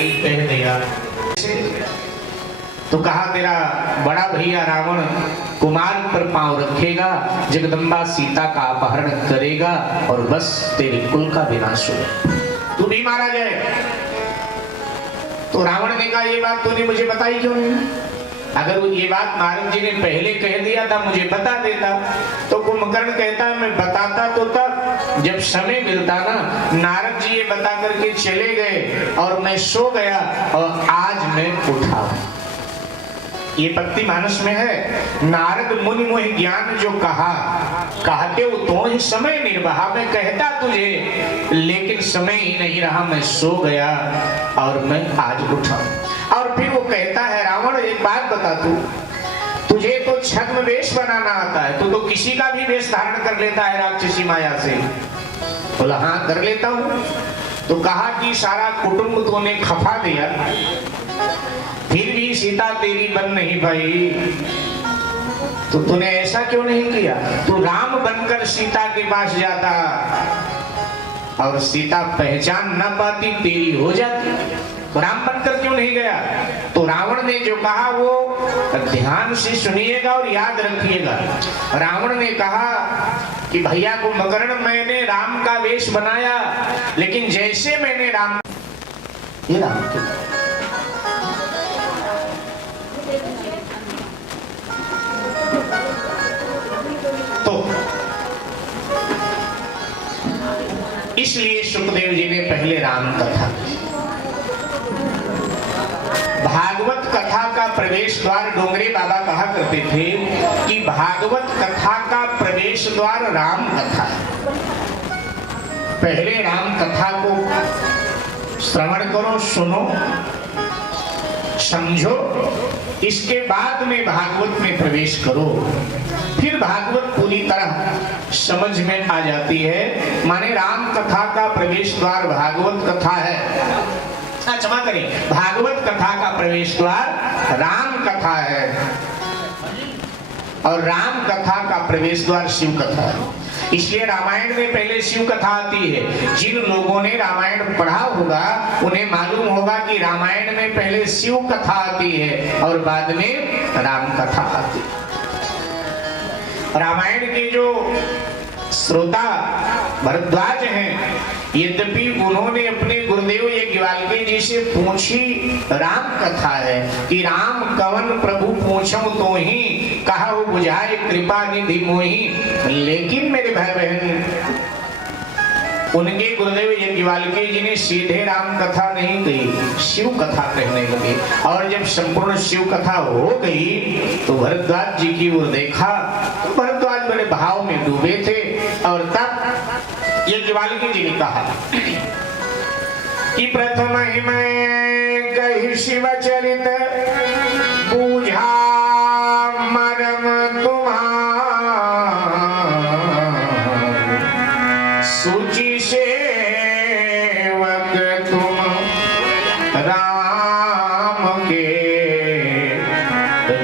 आगे कह दिया। तो कहा तेरा बड़ा भैया रावण कुमार पर पांव रखेगा, जगदम्बा सीता का अपहरण करेगा और बस तेरे कुल का विनाश हो, तू भी मारा जाए। तो रावण ने कहा ये बात तूने मुझे बताई क्यों नहीं? अगर वो ये बात नारद जी ने पहले कह दिया था, मुझे बता देता। तो कुंभकर्ण कहता है मैं बताता तो तब जब समय मिलता ना। नारद जी ये बता करके चले गए और मैं सो गया और आज मैं उठा। ये भक्ति मानस में है। नारद मुनि मोहि ज्ञान जो कहा, कहते वो तो ही समय निर्वाह, मैं कहता तुझे लेकिन समय ही नहीं रहा, मैं सो गया और मैं आज उठा। और फिर वो कहता है रावण एक बात बता, तुझे तो छद्म वेश बनाना आता है, तू तो किसी का भी वेश धारण कर लेता है राक्षसी माया से। बोला हाँ कर लेता हूँ। तो कहा कि सारा कुटुंब तूने खपा दिया, फिर भी सीता तेरी बन नहीं पाई, तो तूने ऐसा क्यों नहीं किया? तू राम बनकर सीता के पास जाता और सीता पहचान ना पाती, तेरी हो जाती। तो राम बनकर क्यों नहीं गया? तो रावण ने जो कहा वो ध्यान से सुनिएगा और याद रखिएगा। रावण ने कहा कि भैया कुंभकर्ण मैंने राम का वेश बनाया, लेकिन जैसे मैंने राम तो इसलिए सुखदेव जी ने पहले राम कथा, भागवत कथा का प्रवेश द्वार डोंगरे बाबा कहा करते थे कि भागवत कथा का प्रवेश द्वार राम कथा। पहले राम कथा को श्रवण करो, सुनो, समझो, इसके बाद में भागवत में प्रवेश करो, फिर भागवत पूरी तरह समझ में आ जाती है। माने राम कथा का प्रवेश द्वार भागवत कथा है। क्षमा करें, भागवत कथा का प्रवेश द्वार राम कथा है और राम कथा का प्रवेश द्वार शिव कथा है। इसलिए रामायण में पहले शिव कथा आती है। जिन लोगों ने रामायण पढ़ा होगा उन्हें मालूम होगा कि रामायण में पहले शिव कथा आती है और बाद में राम कथा आती है। रामायण के जो श्रोता भरद्वाज हैं, यद्यपि उन्होंने अपने गुरुदेव यज्ञवाल्की जी से पूछी राम कथा है कि राम कवन प्रभु पूछम तो ही, कहा वो बुझाए कृपा निधि मोही। लेकिन मेरे भाई बहन, उनके गुरुदेव यज्ञवाल्की जी ने सीधे राम कथा नहीं कही, शिव कथा कहने लगे। और जब संपूर्ण शिव कथा हो गई तो भरद्वाज जी की ओर देखा, भरद्वाज बड़े भाव में डूबे थे। और तब यज्ञवाल्की जी ने कहा कि प्रथम ही मैं कही शिव चरित, बूझा मरम तुम्हारा, सूची सेवक तुम राम के,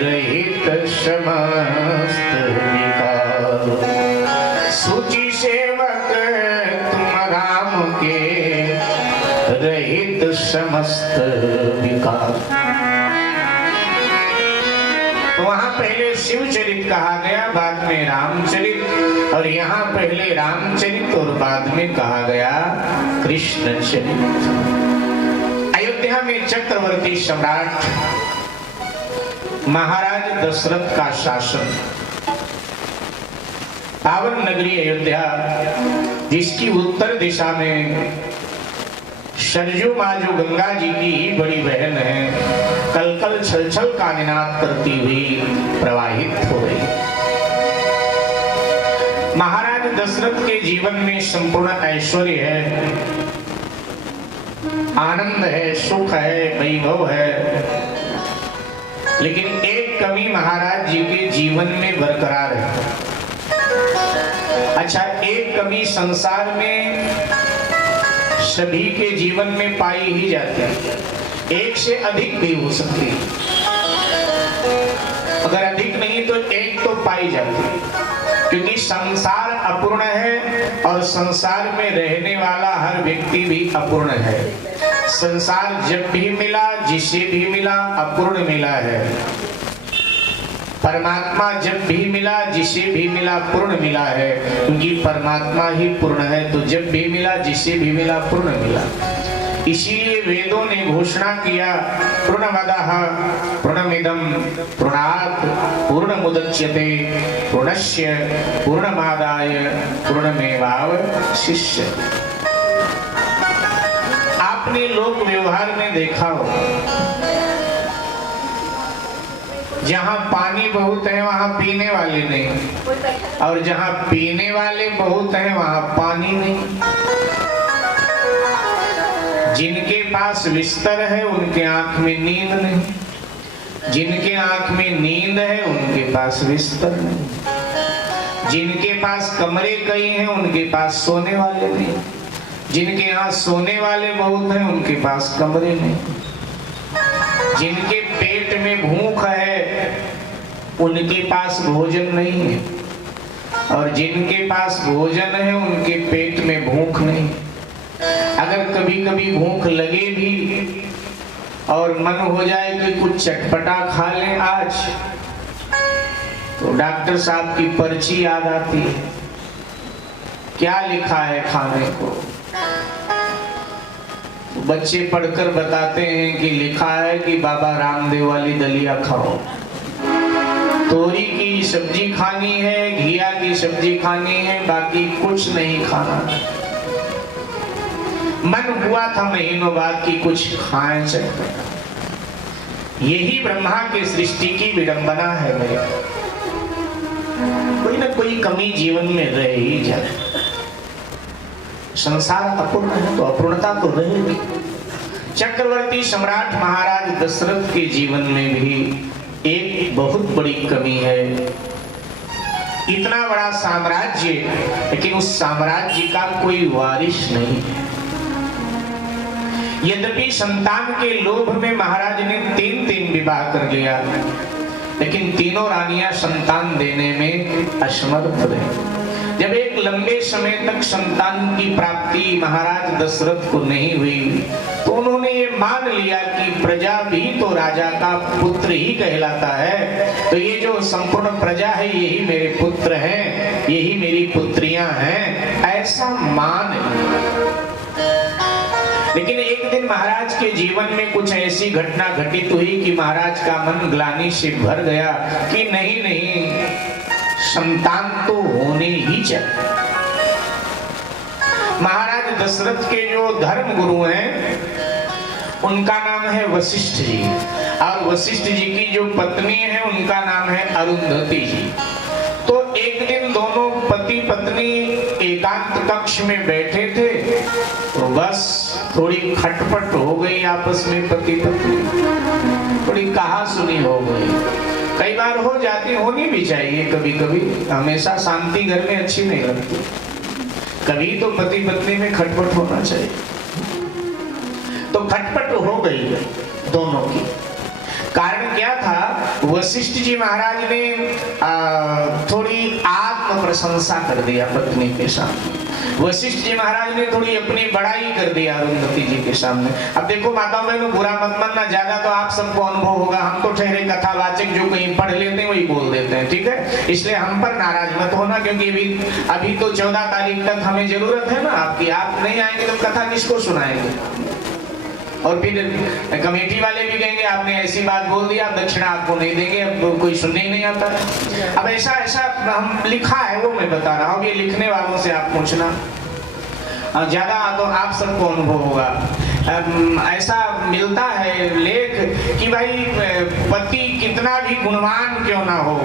रहित समस्त विकार। सूची सेवक तुम राम के, रहित समस्त विकार। तो वहां पहले शिव चरित कहा गया, बाद में रामचरित, और यहाँ पहले रामचरित और बाद में कहा गया कृष्ण चरित। अयोध्या में चक्रवर्ती सम्राट महाराज दशरथ का शासन, पावन नगरी अयोध्या, जिसकी उत्तर दिशा में सरजू माँ जो गंगा जी की ही बड़ी बहन है, कल कल छल छल का निनाद करती हुई प्रवाहित हो रही। महाराज दशरथ के जीवन में संपूर्ण ऐश्वर्य है, आनंद है, सुख है, वैभव है, लेकिन एक कमी महाराज जी के जीवन में बरकरार है। अच्छा, एक कमी संसार में सभी के जीवन में पाई ही जाती है, एक से अधिक भी हो सकती है, अगर अधिक नहीं तो एक तो पाई जाती है, क्योंकि संसार अपूर्ण है और संसार में रहने वाला हर व्यक्ति भी अपूर्ण है। संसार जब भी मिला, जिसे भी मिला, अपूर्ण मिला है। परमात्मा जब भी मिला, जिसे भी मिला, पूर्ण मिला है, क्योंकि परमात्मा ही पूर्ण है। तो जब भी मिला, जिसे भी मिला, पूर्ण मिला। इसीलिए वेदों ने घोषणा किया, पूर्णमदः पूर्णमिदं पूर्णात् पूर्णमुदच्यते पूर्णस्य पूर्णमादाय पूर्णमेवावशिष्यते। आपने लोक व्यवहार में देखा हो, जहाँ पानी बहुत है वहाँ पीने वाले नहीं, और जहाँ पीने वाले बहुत हैं वहाँ पानी नहीं। जिनके पास बिस्तर है उनके आंख में नींद नहीं, जिनके आंख में नींद है उनके पास बिस्तर नहीं, जिनके पास कमरे कई हैं उनके पास सोने वाले नहीं, जिनके यहाँ सोने वाले बहुत हैं उनके पास कमरे नहीं, जिनके पेट में भूख है उनके पास भोजन नहीं है, और जिनके पास भोजन है उनके पेट में भूख नहीं। अगर कभी कभी भूख लगे भी और मन हो जाए कि कुछ चटपटा खा लें आज, तो डॉक्टर साहब की पर्ची याद आती है, क्या लिखा है खाने को। बच्चे पढ़कर बताते हैं कि लिखा है कि बाबा रामदेव वाली दलिया खाओ, तोरी की सब्जी खानी है, घिया की सब्जी खानी है, बाकी कुछ नहीं खाना। मन हुआ था महीनों बाद कि कुछ खाएं चलते। यही ब्रह्मा के सृष्टि की विडंबना है मेरे। कोई ना कोई कमी जीवन में रह ही जाए। संसार अपूर्ण है तो अपूर्णता तो रहेगी। चक्रवर्ती सम्राट महाराज दशरथ के जीवन में भी एक बहुत बड़ी कमी है। इतना बड़ा साम्राज्य, लेकिन उस साम्राज्य का कोई वारिस नहीं है। यद्यपि संतान के लोभ में महाराज ने 3 विवाह कर लिया, लेकिन तीनों रानियां संतान देने में असमर्थ रहे। जब एक लंबे समय तक संतान की प्राप्ति महाराज दशरथ को नहीं हुई, तो उन्होंने ये मान लिया कि प्रजा भी तो राजा का पुत्र ही कहलाता है, तो ये जो संपूर्ण प्रजा है यही मेरे पुत्र हैं, यही मेरी पुत्रियां हैं, ऐसा मान लिया। लेकिन एक दिन महाराज के जीवन में कुछ ऐसी घटना घटित हुई कि महाराज का मन ग्लानि से भर गया कि नहीं नहीं, संतान तो होने ही चाहिए। महाराज दशरथ के जो धर्म गुरु हैं उनका नाम है वशिष्ठ जी, और वशिष्ठ जी की जो पत्नी है उनका नाम है अरुंधति जी। तो एक दिन दोनों पति पत्नी एकांत कक्ष में बैठे थे, तो बस थोड़ी खटपट हो गई आपस में, पति पत्नी थोड़ी कहा सुनी हो गई। कई बार हो जाती, होनी भी चाहिए कभी कभी, हमेशा शांति घर में अच्छी नहीं लगती, कभी तो पति पत्नी में खटपट होना चाहिए। तो खटपट हो गई दोनों की। कारण क्या था, वशिष्ठ जी महाराज ने थोड़ी आत्म प्रशंसा कर दिया पत्नी के सामने। वशिष्ठ जी महाराज ने थोड़ी अपनी बड़ाई कर दी अरुंधति जी के सामने। अब देखो माताओं बहनों, बुरा मत मानना, ज्यादा तो आप सबको अनुभव होगा, हम तो ठहरे कथावाचक जो कहीं पढ़ लेते हैं वही बोल देते हैं, ठीक है। इसलिए हम पर नाराज मत होना, क्योंकि अभी तो 14 तारीख तक हमें जरूरत है ना आपकी। आप नहीं आएंगे तो कथा किसको सुनाएंगे? और फिर कमेटी वाले भी कहेंगे आपने ऐसी बात बोल दी, आप दक्षिणा आपको नहीं देंगे, अब कोई सुनने ही नहीं आता है। अब ऐसा हम लिखा है वो मैं बता रहा हूँ, ये लिखने वालों से आप पूछना, ज्यादा तो आप सबको अनुभव होगा। ऐसा मिलता है लेख कि भाई पति कितना भी गुणवान क्यों ना हो,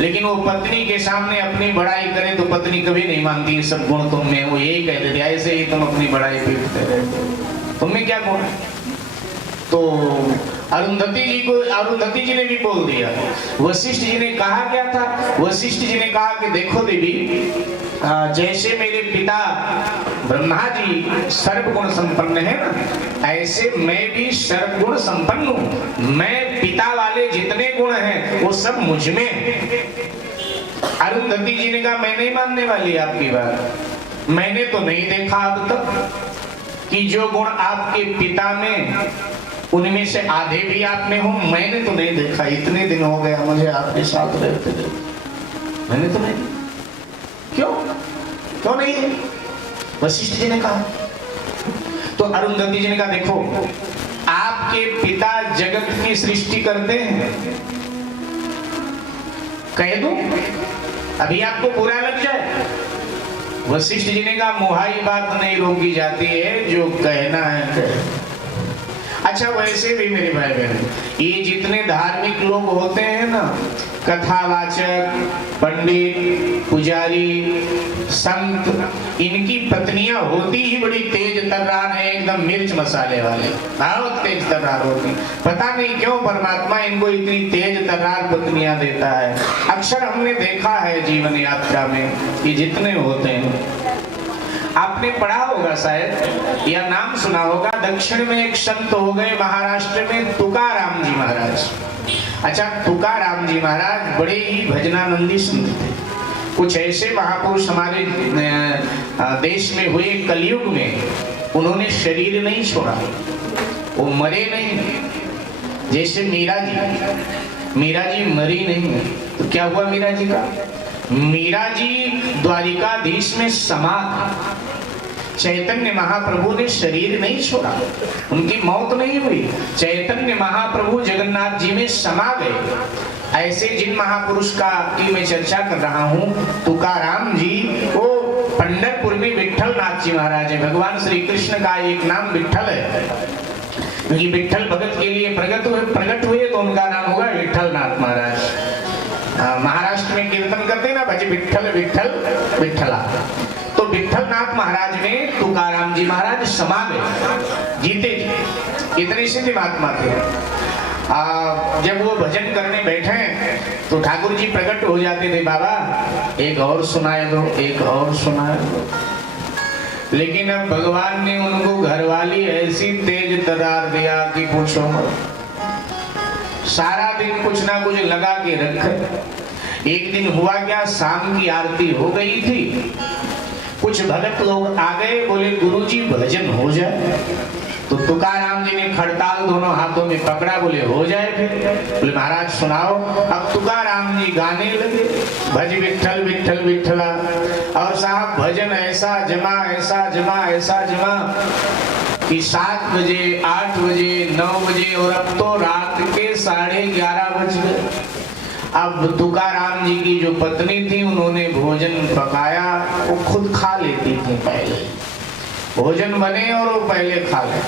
लेकिन वो पत्नी के सामने अपनी बड़ाई करे तो पत्नी कभी नहीं मानती है सब गुण तुम में। वो यही कह देते ऐसे ही तुम अपनी बड़ाई पीटते रहते, तुम्हें क्या गुण है। तो अरुंधति जी ने भी बोल दिया। वशिष्ठ जी ने कहा क्या था, वशिष्ठ जी ने कहा कि देखो देवी, जैसे मेरे पिता ब्रह्मा जी सर्वगुण संपन्न है ना, ऐसे मैं भी सर्वगुण संपन्न हूँ। मैं पिता वाले जितने गुण हैं वो सब मुझ में है। अरुंधति जी ने कहा मैं नहीं मानने वाली आपकी बात, मैंने तो नहीं देखा अब तक। कि जो गुण आपके पिता में, उनमें से आधे भी आप में हो। मैंने तो नहीं देखा, इतने दिन हो गया मुझे आपके साथ रहते थे, मैंने तो नहीं। क्यों नहीं है? वशिष्ठ जी ने कहा। तो अरुंधति जी ने कहा देखो, आपके पिता जगत की सृष्टि करते हैं, कह दूं अभी आपको बुरा लग जाए। वशिष्ठ जी ने कहा मुहाई बात नहीं रोकी जाती है, जो कहना है कह। अच्छा वैसे भी मेरे भाई बहन, ये जितने धार्मिक लोग होते हैं ना, कथावाचक, पंडित, पुजारी, संत, इनकी पत्नियां होती ही बड़ी तेज तर्रार है, एकदम मिर्च मसाले वाले, बहुत तेज तर्रार होती। पता नहीं क्यों परमात्मा इनको इतनी तेज तर्रार पत्नियां देता है। अक्सर हमने देखा है जीवन यात्रा में कि जितने होते हैं, आपने पढ़ा होगा शायद या नाम सुना होगा, दक्षिण में एक संत हो गए महाराष्ट्र में, तुकाराम जी महाराज। अच्छा, तुकाराम जी महाराज बड़े ही भजनानंदी संत थे। कुछ ऐसे महापुरुष हमारे देश में हुए कलयुग में, उन्होंने शरीर नहीं छोड़ा, वो मरे नहीं। जैसे मीरा जी मरी नहीं। तो क्या हुआ मीरा जी का? मीरा जी द्वारिकाधीश में समा, चैतन्य महाप्रभु ने शरीर नहीं छोड़ा, उनकी मौत नहीं हुई। चैतन्य महाप्रभु जगन्नाथ जी में समा गए। ऐसे जिन महापुरुष का की मैं चर्चा कर रहा हूँ, तुकाराम जी, वो पंढरपुर में विट्ठल नाथ जी महाराज है। भगवान श्री कृष्ण का एक नाम विट्ठल है, क्योंकि विट्ठल भगत के लिए प्रकट हुए तो उनका नाम होगा विट्ठल नाथ महाराज। महाराष्ट्र में कीर्तन करते ना, भज विट्ठल विट्ठल विट्ठला। तो विट्ठल नाथ महाराज में तुकाराम जी महाराज समा गए, जीते जी, इतने सिद्ध महात्मा थे। जब वो भजन करने बैठे तो ठाकुर जी प्रकट हो जाते थे, बाबा एक और सुनाए दो, एक और सुनाए दो। लेकिन अब भगवान ने उनको घरवाली ऐसी तेज तरार दिया कि पूछो मत। सारा दिन कुछ ना कुछ लगा के रख। एक दिन हुआ क्या, शाम की आरती हो गई थी, कुछ भगत लोग आ गए, बोले गुरुजी भजन हो जाए। तो तुकाराम जी ने खड़ताल दोनों हाथों में पकड़ा, बोले हो जाए। फिर बोले महाराज सुनाओ। अब तुकाराम जी गाने लगे, भज विट्ठल विट्ठल विट्ठला। और साहब भजन ऐसा जमा, ऐसा जमा, ऐसा जमा कि 7 बजे, 8 बजे, 9 बजे और अब तो रात के 11:30 बज गए। अब तुकाराम जी की जो पत्नी थी, उन्होंने भोजन पकाया, वो खुद खा लेती थी। पहले भोजन बने और वो पहले खा ले।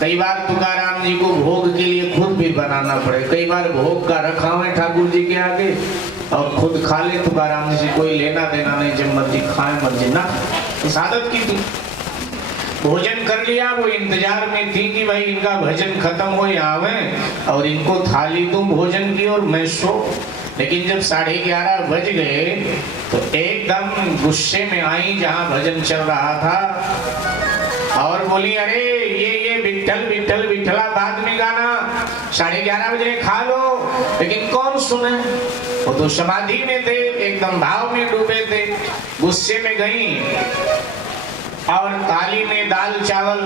कई बार तुकाराम जी को भोग के लिए खुद भी बनाना पड़े। कई बार भोग का रखा हुआ है ठाकुर जी के आगे और खुद खा ले। तुकाराम जी से कोई लेना देना नहीं, जब मर्जी खाए मर्जी ना। इस आदत की थी। भोजन कर लिया, वो इंतजार में थी कि भाई इनका भजन खत्म हो आवे और इनको थाली दूं भोजन की और मैं सो। लेकिन जब 11:30 बज गए तो एकदम गुस्से में आई जहां भजन चल रहा था और बोली अरे ये विट्ठल विट्ठल विट्ठला बाद में गाना, 11:30 बजे खा लो। लेकिन कौन सुने, वो तो समाधि में थे, एकदम भाव में डूबे थे। गुस्से में गई और थाली में दाल चावल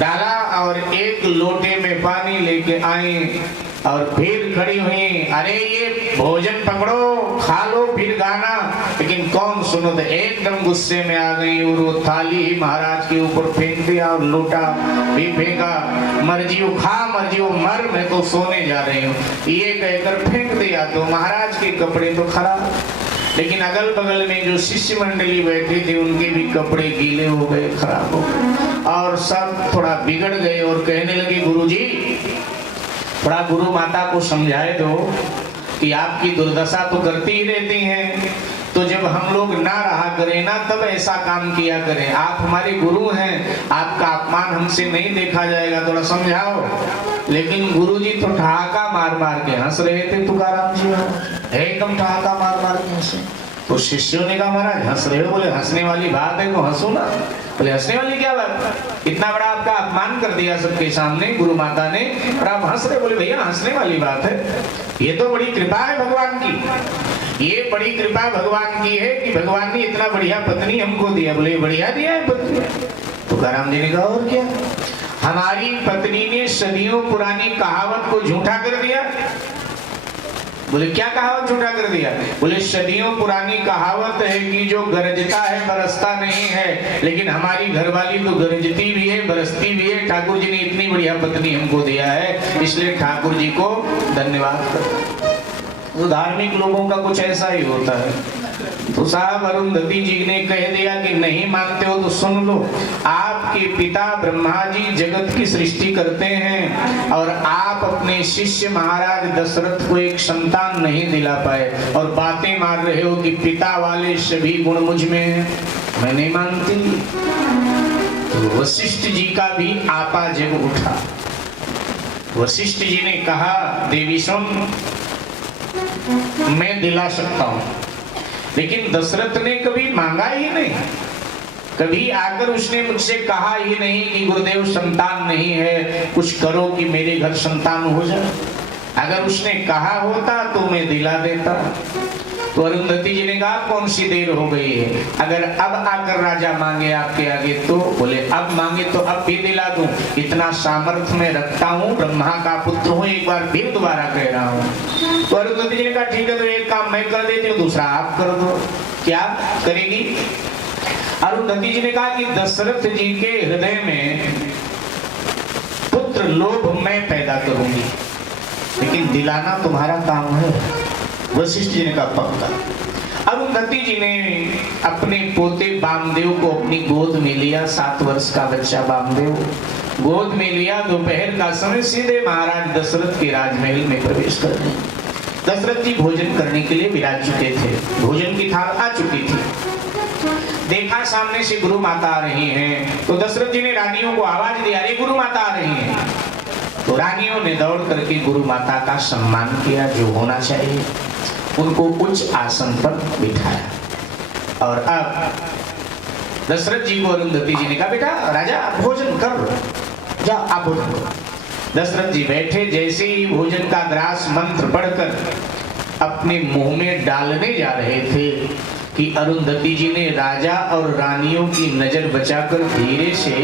डाला और एक लोटे में पानी लेके आई और फिर खड़ी हुई, अरे ये भोजन पकड़ो खा लो फिर गाना। लेकिन कौन सुनो, तो एकदम गुस्से में आ गई और वो थाली ही महाराज के ऊपर फेंक दिया और लोटा भी फेंका। मर्जी वो खा मर्जी वो मर, मैं तो सोने जा रही हूँ, ये कहकर फेंक दिया। तो महाराज के कपड़े तो खराब, लेकिन अगल बगल में जो शिष्य मंडली बैठी थी उनके भी कपड़े गीले हो गए, खराब हो गए और सब थोड़ा बिगड़ गए और कहने लगे गुरुजी थोड़ा गुरु माता को समझाए दो कि आपकी दुर्दशा तो करती ही रहती हैं, तो जब हम लोग ना रहा करें ना तब ऐसा काम किया करें। आप हमारे गुरु हैं, आपका अपमान हमसे नहीं देखा जाएगा, थोड़ा समझाओ। लेकिन गुरुजी तो ठहाका मार मार के हंस रहे थे। तुकाराम जी एकदम ठहाका मार मार के हंसे। तो शिष्यों ने कहा महाराज हंस रहे हो? बोले हंसने वाली बात है तो हंसो ना। बोले हंसने वाली क्या बात, इतना बड़ा आपका अपमान कर दिया सबके सामने गुरु माता ने और आप हंस रहे। बोले भैया हंसने वाली बात है, ये तो बड़ी कृपा है भगवान की, ये बड़ी कृपा भगवान की है कि भगवान ने इतना बढ़िया पत्नी हमको दिया। बोले बढ़िया दिया है पत्नी, तुकाराम जी ने कहा और क्या, हमारी पत्नी ने सदियों पुरानी कहावत को झूठा कर दिया। बोले क्या कहावत झूठा कर दिया? बोले सदियों पुरानी कहावत है कि जो गरजता है बरसता नहीं है, लेकिन हमारी घरवाली तो गरजती भी है बरसती भी है। ठाकुर जी ने इतनी बढ़िया पत्नी हमको दिया है, इसलिए ठाकुर जी को धन्यवाद करते। तो धार्मिक लोगों का कुछ ऐसा ही होता है। तो साहब अरुंधति जी ने कह दिया कि नहीं मानते हो तो सुन लो, आपके पिता ब्रह्मा जी जगत की सृष्टि करते हैं और आप अपने शिष्य महाराज दशरथ को एक संतान नहीं दिला पाए और बातें मार रहे हो कि पिता वाले सभी गुण मुझ में हैं। मैं नहीं मानती। तो वशिष्ठ जी का भी आपा जग उठा। वशिष्ठ जी ने कहा देवी सुन, मैं दिला सकता हूं, लेकिन दशरथ ने कभी मांगा ही नहीं। कभी आकर उसने मुझसे कहा ही नहीं कि गुरुदेव संतान नहीं है, कुछ करो कि मेरे घर संतान हो जाए। अगर उसने कहा होता तो मैं दिला देता। तो अरुंधति जी ने कहा कौन सी देर हो गई है, अगर अब आकर राजा मांगे आपके आगे तो? बोले अब मांगे तो अब भी दिला दूं, इतना सामर्थ्य में रखता हूँ, ब्रह्मा का पुत्र हूँ। एक बार फिर दोबारा कह रहा हूँ। तो अरुंधति जी ने कहा ठीक है, तो एक काम मैं कर देती हूँ, दूसरा आप कर दो। क्या करेगी? अरुंधति जी ने कहा कि दशरथ जी के हृदय में पुत्र लोभ मैं पैदा करूंगी, लेकिन दिलाना तुम्हारा काम है। वशिष्ठ जी ने कहा पक्का। अरुंधति जी ने अपने पोते वामदेव को अपनी गोद में लिया। 7 वर्ष का बच्चा वामदेव गोद में लिया। दोपहर का समय सीधे महाराज दशरथ के राजमहल में प्रवेश कर गए। दशरथ जी भोजन करने के लिए विराज चुके थे, भोजन की थाल आ चुकी थी। देखा सामने से गुरु माता आ रही हैं, तो दशरथ जी ने रानियों को आवाज दिया, अरे गुरु माता आ रही हैं। तो रानियों ने दौड़ करके गुरु माता का सम्मान किया जो होना चाहिए, उनको उच्च आसन पर बिठाया। और अब दशरथ जी को अरुंधति जी ने कहा बेटा राजा भोजन कर लो, जा आप भोजन करो। दशरथ जी बैठे, जैसे ही भोजन का ग्रास मंत्र पढ़कर अपने मुंह में डालने जा रहे थे कि अरुंधति जी ने राजा और रानियों की नजर बचाकर धीरे से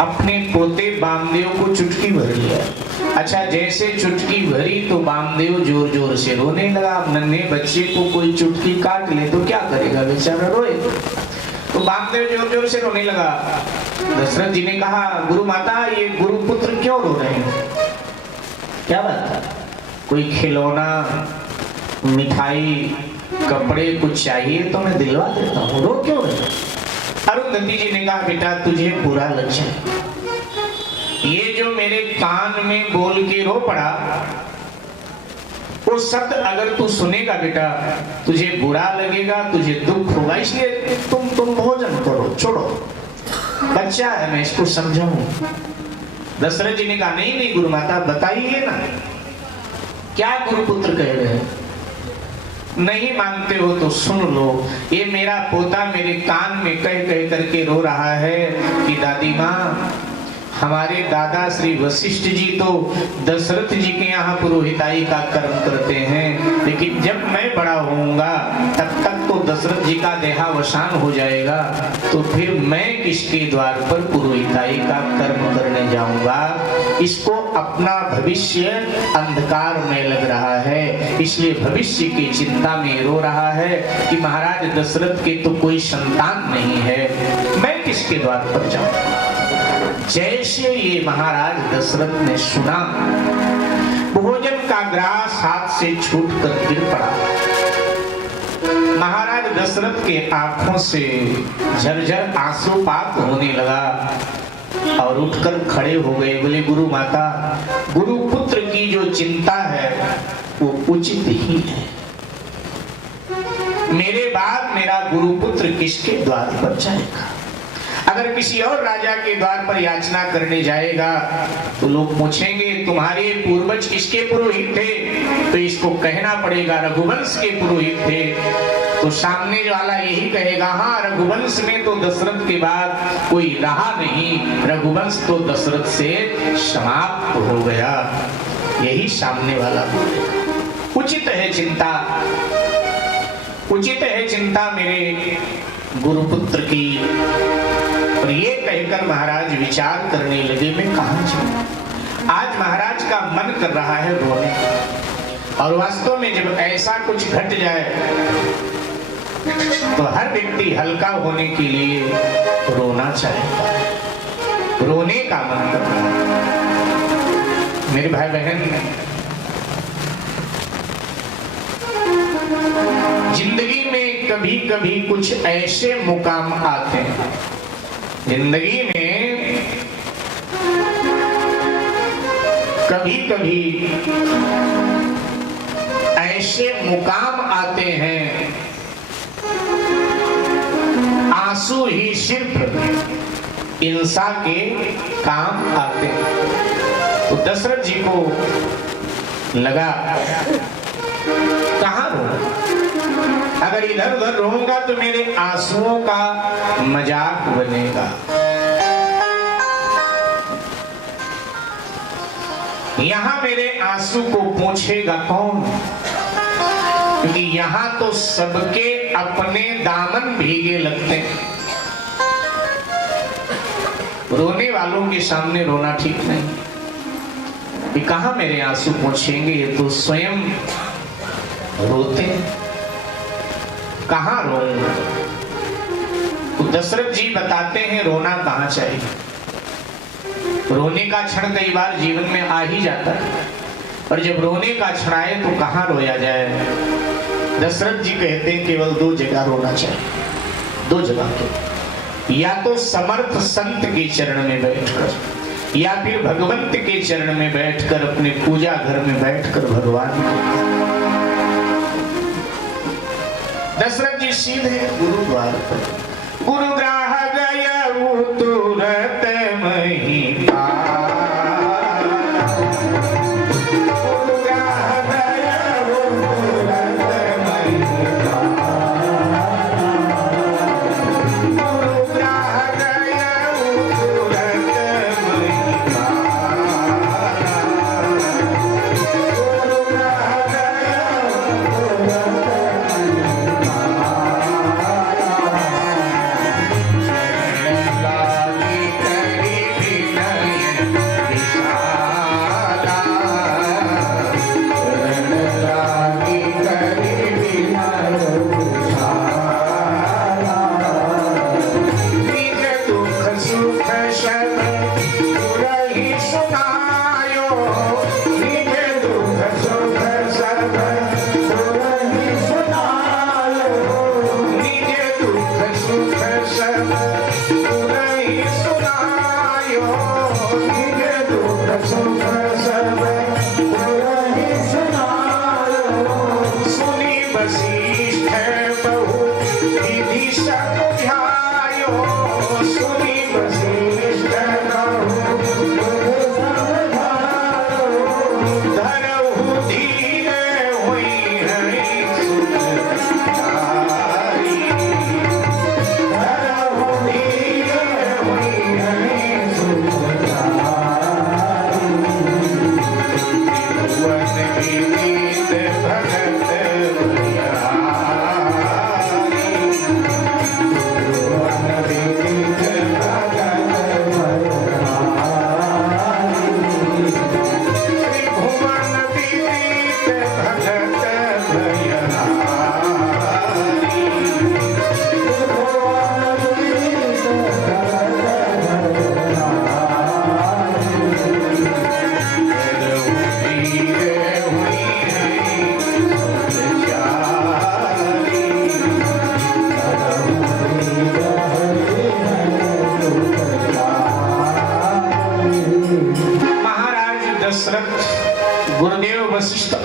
अपने पोते वामदेव को चुटकी भर लिया। अच्छा, जैसे चुटकी भरी तो वामदेव जोर जोर से रोने लगा। नन्हे बच्चे को कोई चुटकी काट ले तो क्या करेगा, बेचारा रोए। तो वामदेव जोर जोर से रोने लगा। दशरथ जी ने कहा गुरु माता ये गुरु पुत्र क्यों रो रहे हैं, क्या बात है? कोई खिलौना, मिठाई, कपड़े कुछ चाहिए तो मैं दिलवा देता हूँ, रो क्यों रहे? अरुंधति जी ने कहा बेटा तुझे बुरा लग जाए, ये जो मेरे कान में बोल के रो पड़ा वो शब्द अगर तू सुनेगा बेटा तुझे बुरा लगेगा, तुझे दुख होगा, इसलिए तुम भोजन करो, छोड़ो, बच्चा है मैं इसको समझाऊं। दशरथ जी ने कहा नहीं नहीं गुरु माता बताइए ना क्या गुरुपुत्र कह रहे हैं। नहीं मानते हो तो सुन लो, ये मेरा पोता मेरे कान में कह कह करके रो रहा है कि दादी माँ हमारे दादा श्री वशिष्ठ जी तो दशरथ जी के यहाँ पुरोहिताई का कर्म करते हैं, लेकिन जब मैं बड़ा होऊंगा तब तक तो दशरथ जी का देहावसान हो जाएगा, तो फिर मैं किसके द्वार पर पुरोहिताई का कर्म करने जाऊंगा। इसको अपना भविष्य अंधकार में लग रहा है, इसलिए भविष्य की चिंता में रो रहा है कि महाराज दशरथ के तो कोई संतान नहीं है, मैं किसके द्वार पर जाऊं। जैसे ये महाराज दशरथ ने सुना, भोजन का ग्रास हाथ से छूट कर गिर पड़ा। महाराज दशरथ के आंखों से झरझर आंसुपात होने लगा और उठकर खड़े हो गए। बोले गुरु माता गुरु पुत्र की जो चिंता है वो उचित ही है, मेरे बाद मेरा गुरु पुत्र किसके द्वार पर जाएगा। अगर किसी और राजा के द्वार पर याचना करने जाएगा तो लोग पूछेंगे तुम्हारे पूर्वज किसके पुरोहित थे, तो इसको कहना पड़ेगा रघुवंश के पुरोहित थे। तो सामने वाला यही कहेगा हाँ रघुवंश में तो दशरथ के बाद कोई रहा नहीं, रघुवंश तो दशरथ से समाप्त हो गया, यही सामने वाला बोलेगा। उचित है चिंता, उचित है चिंता मेरे गुरुपुत्र की। और ये कहकर महाराज विचार करने लगे, मैं कहां जाऊं। आज महाराज का मन कर रहा है रोने, और वास्तव में जब ऐसा कुछ घट जाए तो हर व्यक्ति हल्का होने के लिए रोना चाहता है, रोने का मन करता है। मेरे भाई बहन, जिंदगी में कभी कभी कुछ ऐसे मुकाम आते हैं, जिंदगी में कभी कभी ऐसे मुकाम आते हैं, आंसू ही सिर्फ इंसान के काम आते हैं। तो दशरथ जी को लगा कहां रो, अगर इधर उधर रोऊंगा तो मेरे आंसुओं का मजाक बनेगा। यहां मेरे आंसू को पोंछेगा कौन, क्योंकि यहां तो सबके अपने दामन भीगे लगते हैं। रोने वालों के सामने रोना ठीक नहीं, ये कहां मेरे आंसू पोंछेंगे, ये तो स्वयं रोते, कहां रोऊंगा। तो दशरथ जी बताते हैं रोना कहां चाहिए। रोने का क्षण कई बार जीवन में आ ही जाता है, पर जब रोने का क्षण आए तो कहां रोया जाए। दशरथ जी कहते हैं केवल दो जगह रोना चाहिए, दो जगह के, या तो समर्थ संत के चरण में बैठकर, या फिर भगवंत के चरण में बैठकर, अपने पूजा घर में बैठकर भगवान। दशरथ जी सीधे गुरुद्वार पर, गुरुग्राह गया तुरंत मही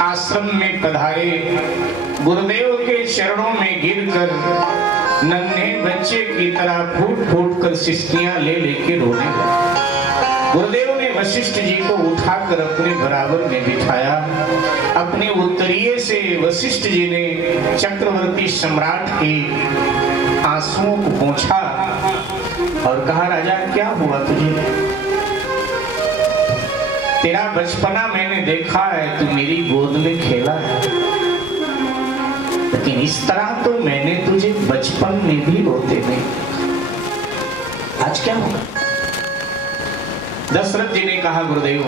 आश्रम में पधारे, गुरुदेव के चरणों में गिरकर नन्हे बच्चे की तरह फूट फूट कर सिस्कियां ले लेके रोने लगे। गुरुदेव ने वशिष्ठ जी को उठाकर अपने बराबर में बिठाया। अपने उत्तरीय से वशिष्ठ जी ने चक्रवर्ती सम्राट के आंसुओं को पोंछा और कहा, राजा क्या हुआ तुझे? तेरा बचपना मैंने देखा है, तू मेरी गोद में खेला है, लेकिन इस तरह तो मैंने तुझे बचपन में भी रोते नहीं। आज क्या होगा? दशरथ जी ने कहा, गुरुदेव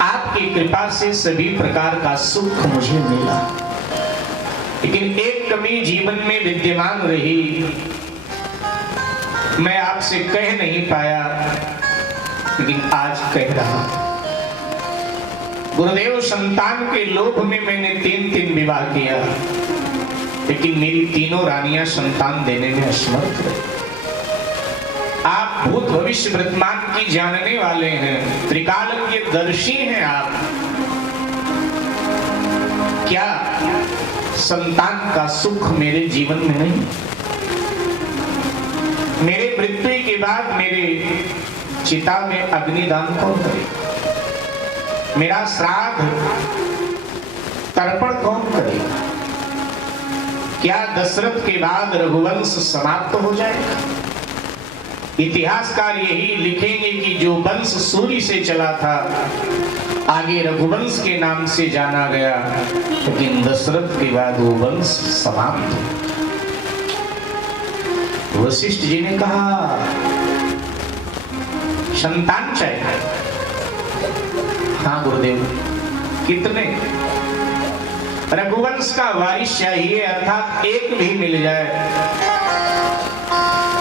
आपकी कृपा से सभी प्रकार का सुख मुझे मिला, लेकिन एक कमी जीवन में विद्यमान रही, मैं आपसे कह नहीं पाया, लेकिन आज कह रहा हूं। गुरुदेव, संतान के लोभ में मैंने 3 विवाह किया, लेकिन मेरी तीनों रानियां संतान देने में असमर्थ रही। आप भूत भविष्य वर्तमान की जानने वाले हैं, त्रिकालज्ञ दर्शी हैं आप। क्या संतान का सुख मेरे जीवन में नहीं? मेरे मृत्यु के बाद मेरे चिता में अग्निदान कौन करेगा? मेरा श्राद्ध तर्पण कौन करेगा? क्या दशरथ के बाद रघुवंश समाप्त हो जाएगा? इतिहासकार यही लिखेंगे कि जो वंश सूर्य से चला था आगे रघुवंश के नाम से जाना गया, लेकिन दशरथ के बाद वो वंश समाप्त। वशिष्ठ जी ने कहा, संतान चाहिए। हाँ गुरुदेव, कितने? रघुवंश का वारिस चाहिए, अर्थात एक भी मिल जाए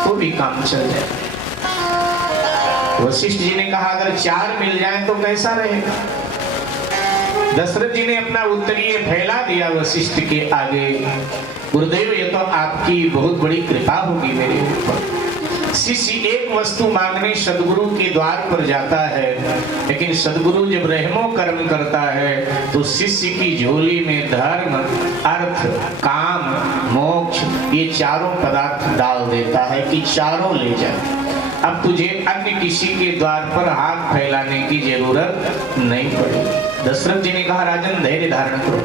तो भी काम चल जाए। वशिष्ठ जी ने कहा, अगर 4 मिल जाए तो कैसा रहेगा? दशरथ जी ने अपना उत्तरीय फैला दिया वशिष्ठ के आगे, गुरुदेव ये तो आपकी बहुत बड़ी कृपा होगी मेरे ऊपर। शिष्य एक वस्तु मांगने सदगुरु के द्वार पर जाता है, लेकिन सदगुरु जब रहमो कर्म करता है तो शिष्य की झोली में धर्म, अर्थ, काम, मोक्ष ये चारों पदार्थ डाल देता है कि चारों ले जाए। अब तुझे अन्य किसी के द्वार पर हाथ फैलाने की जरूरत नहीं पड़ेगी। दशरथ जी ने कहा, राजन धैर्य धारण करो,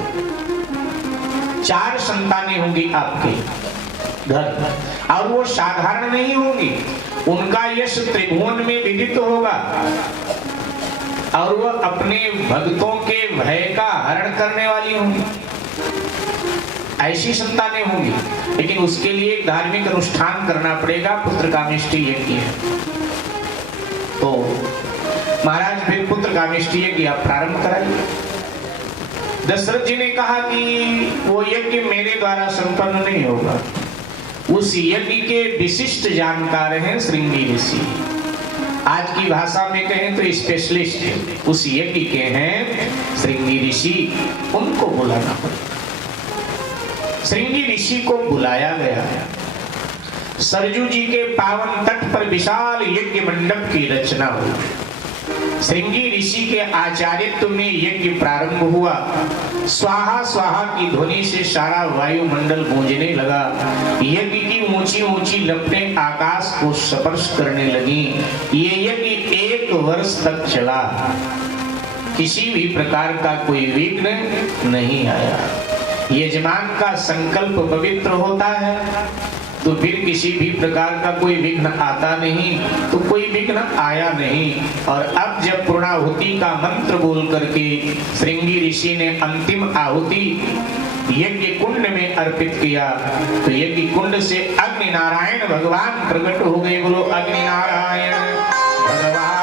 4 संतानें होंगी आपके घर, और वो साधारण नहीं होंगी, उनका यश त्रिभुवन में विदित होगा, और वो अपने भक्तों के भय का हरण करने वाली होंगी। ऐसी संतानें होंगी, लेकिन उसके लिए एक धार्मिक अनुष्ठान करना पड़ेगा, पुत्र कामेष्टि यज्ञ है। तो महाराज फिर पुत्र कामेष्टि यज्ञ आप प्रारंभ कराइए। दशरथ जी ने कहा कि वो यज्ञ मेरे द्वारा संपन्न नहीं होगा, उस यज्ञ के विशिष्ट जानकार हैं श्रृंगी ऋषि। आज की भाषा में कहें तो स्पेशलिस्ट उस यज्ञ के हैं श्रृंगी ऋषि, उनको बुलाना पड़ेगा। श्रृंगी ऋषि को बुलाया गया। सरजू जी के पावन तट पर विशाल यज्ञ मंडप की रचना हुई। श्रृंगी ऋषि के आचार्यत्व में यज्ञ प्रारंभ हुआ। स्वाहा स्वाहा की ध्वनि से सारा वायुमंडल गूंजने लगा। यज्ञ की ऊंची ऊंची लपटें आकाश को स्पर्श करने लगी। ये यज्ञ 1 वर्ष तक चला, किसी भी प्रकार का कोई विघ्न नहीं आया। यजमान का संकल्प पवित्र होता है तो फिर किसी भी प्रकार का कोई विघ्न आता नहीं, तो कोई विघ्न आया नहीं। और अब जब पूर्णाहुति का मंत्र बोल करके श्रृंगी ऋषि ने अंतिम आहुति यज्ञ कुंड में अर्पित किया, तो यज्ञ कुंड से अग्नि नारायण भगवान प्रकट हो गए। बोलो अग्नि नारायण भगवान।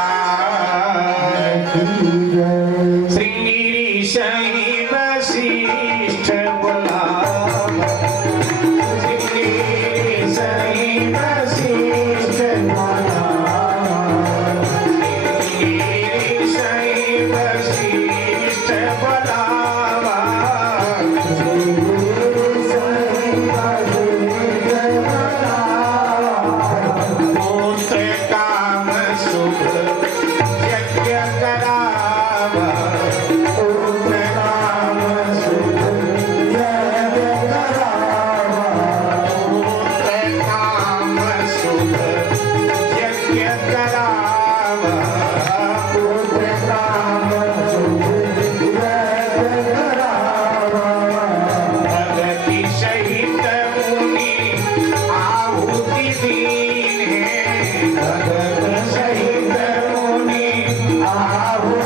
श्रृंगी ऋषि वशिष्ठ दीन है भगत सहित मुनि आहुति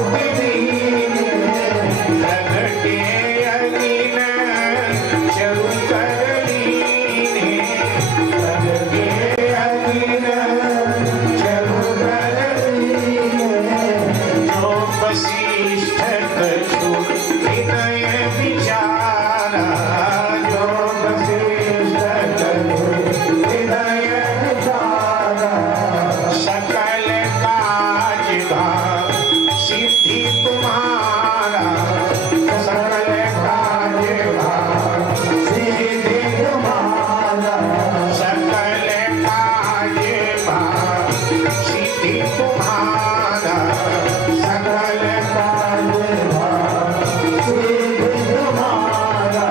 तुम्हारा सकल कार्य सिद्ध तुम्हारा।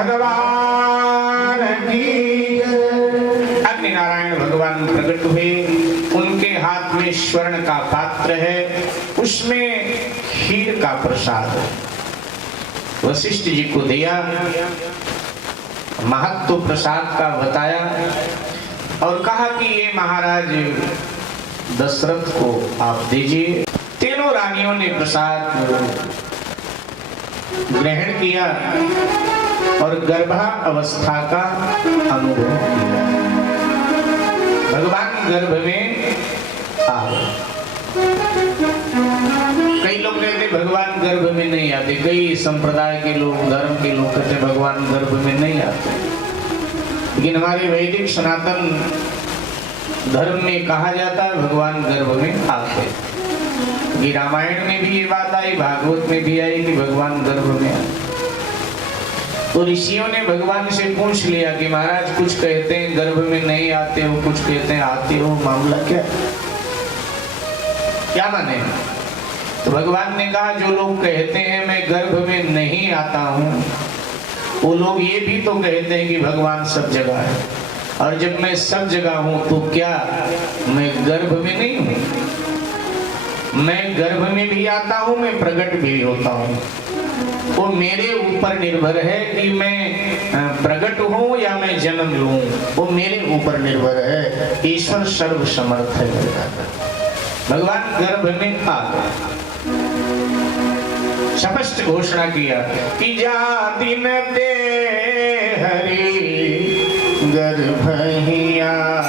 भगवान की अग्नि नारायण भगवान प्रकट हुए, उनके हाथ में स्वर्ण का पात्र है, उसमें खीर का प्रसाद है। वशिष्ठ जी को दिया, महत्व प्रसाद का बताया और कहा कि ये महाराज दशरथ को आप दीजिए। तीनों रानियों ने प्रसाद ग्रहण किया और गर्भावस्था का अनुभव किया। भगवान गर्भ में आ गए। कई लोग कहते भगवान गर्भ में नहीं आते, कई संप्रदाय के लोग, धर्म के लोग कहते भगवान गर्भ में नहीं आते, लेकिन हमारे वैदिक सनातन धर्म में कहा जाता है भगवान गर्भ में आते। कि रामायण में भी ये बात आई, भागवत में भी आई कि भगवान गर्भ में आते। तो ऋषियों ने भगवान से पूछ लिया कि महाराज कुछ कहते हैं गर्भ में नहीं आते हो, कुछ कहते हैं आते हो, मामला क्या माने? तो भगवान ने कहा जो लोग कहते हैं मैं गर्भ में नहीं आता हूँ, वो लोग ये भी तो कहते हैं कि भगवान सब जगह है, और जब मैं सब जगह हूँ तो क्या मैं गर्भ में नहीं हूँ? मैं गर्भ में भी आता हूँ, मैं प्रकट भी होता हूँ। वो मेरे ऊपर निर्भर है कि मैं प्रकट हूँ या मैं जन्म लूँ, वो मेरे ऊपर निर्भर है। ईश्वर सर्व समर्थ है। भगवान गर्भ में आ गए, स्पष्ट घोषणा किया कि जा दिन दे हरि गर्भ ही आए।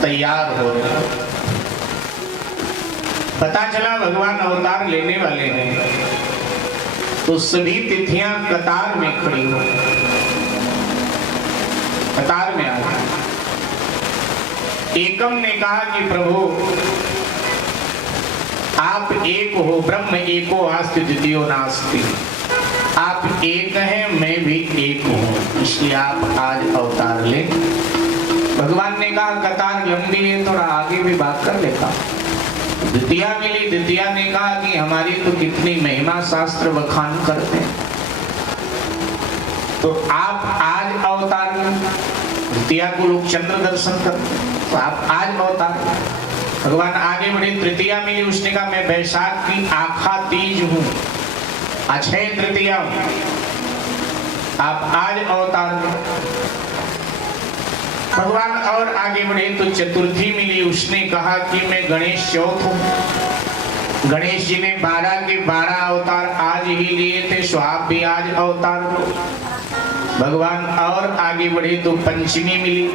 तैयार हो रहे। पता चला भगवान अवतार लेने वाले हैं, तो सभी तिथियां कतार में खड़ी हो, कतार में आ गई। एकम ने कहा कि प्रभु आप एक हो, ब्रह्म एको आस्ति द्वितीयो नास्ति। आप एक हैं, मैं भी एक हूं, इसलिए आप आज अवतार ले। भगवान ने कहा कतार लंबी है, थोड़ा आगे भी बात कर लेता। द्वितीया मिली, द्वितीया ने कहा कि हमारी तो कितनी महिमा शास्त्र बखान करते हैं, तो आप आज अवतार में। द्वितीया को लोग चंद्र दर्शन करते, तो आप आज अवतार। भगवान आगे बढ़े, तृतीया मिली, उसने कहा मैं बैसाख की आखा तीज हूं, अक्षय तृतीया हूं, आप आज अवतार लो। भगवान और आगे बढ़े तो चतुर्थी मिली, उसने कहा कि मैं गणेश चौथ हूं। गणेश जी ने 12 के 12 अवतार आज ही लिए थे, सो आप भी आज अवतार लो। भगवान और आगे बढ़े तो पंचमी मिली,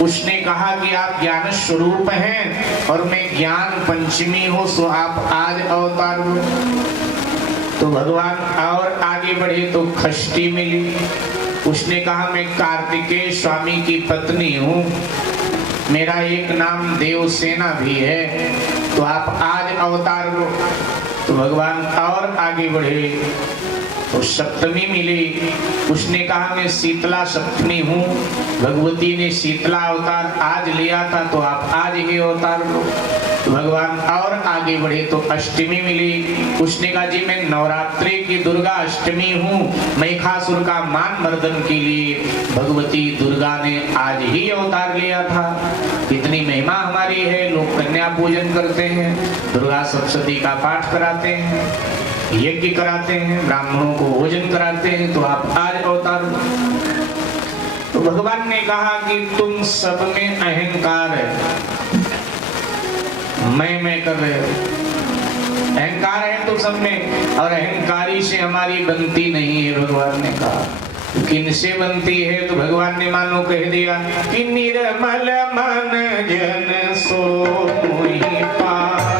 उसने कहा कि आप ज्ञान स्वरूप हैं और मैं ज्ञान पंचमी हूं, सो आप आज अवतार लो। तो भगवान और आगे बढ़े तो षष्ठी मिली, उसने कहा मैं कार्तिकेय स्वामी की पत्नी हूं, मेरा एक नाम देवसेना भी है, तो आप आज अवतार लो। तो भगवान और आगे बढ़े तो सप्तमी मिली, उसने कहा मैं शीतला सप्तमी हूँ, भगवती ने शीतला अवतार आज लिया था, तो आप आज ही अवतार लो। तो भगवान और आगे बढ़े तो अष्टमी मिली, उसने कहा जी मैं नवरात्रि की दुर्गा अष्टमी हूँ, महिषासुर का मान मर्दन के लिए भगवती दुर्गा ने आज ही अवतार लिया था। इतनी महिमा हमारी है, लोग कन्या पूजन करते हैं, दुर्गा सप्तशती का पाठ कराते हैं, यज्ञ कराते हैं, ब्राह्मणों को भोजन कराते हैं, तो आप आज अवतार लो। तो भगवान ने कहा कि तुम सब में अहंकार है, मैं कर रहे हो, अहंकार है तुम सब में, और अहंकारी से हमारी बनती नहीं है। भगवान ने कहा किनसे बनती है, तो भगवान ने मानो कह दिया कि निर्मल मन जन सो मोहि पास,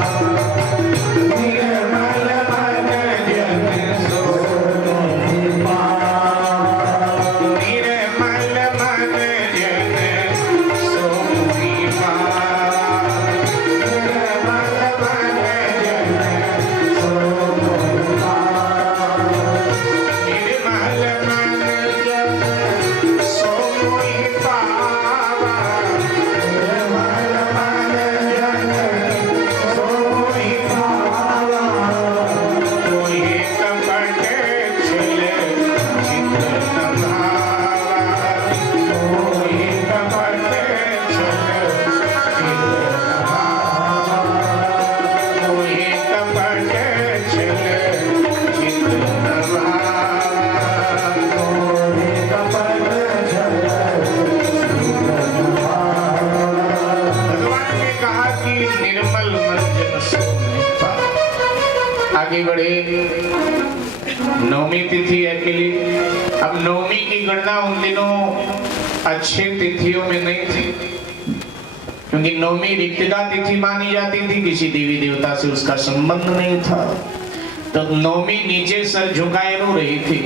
नवमी तिथि है के लिए। अब नवमी की गणना उन दिनों अच्छे तिथियों में नहीं थी, क्योंकि नवमी रिक्तदा तिथि मानी जाती थी, किसी देवी देवता से उसका संबंध नहीं था। तो नवमी नीचे सर झुकाए रो रही थी।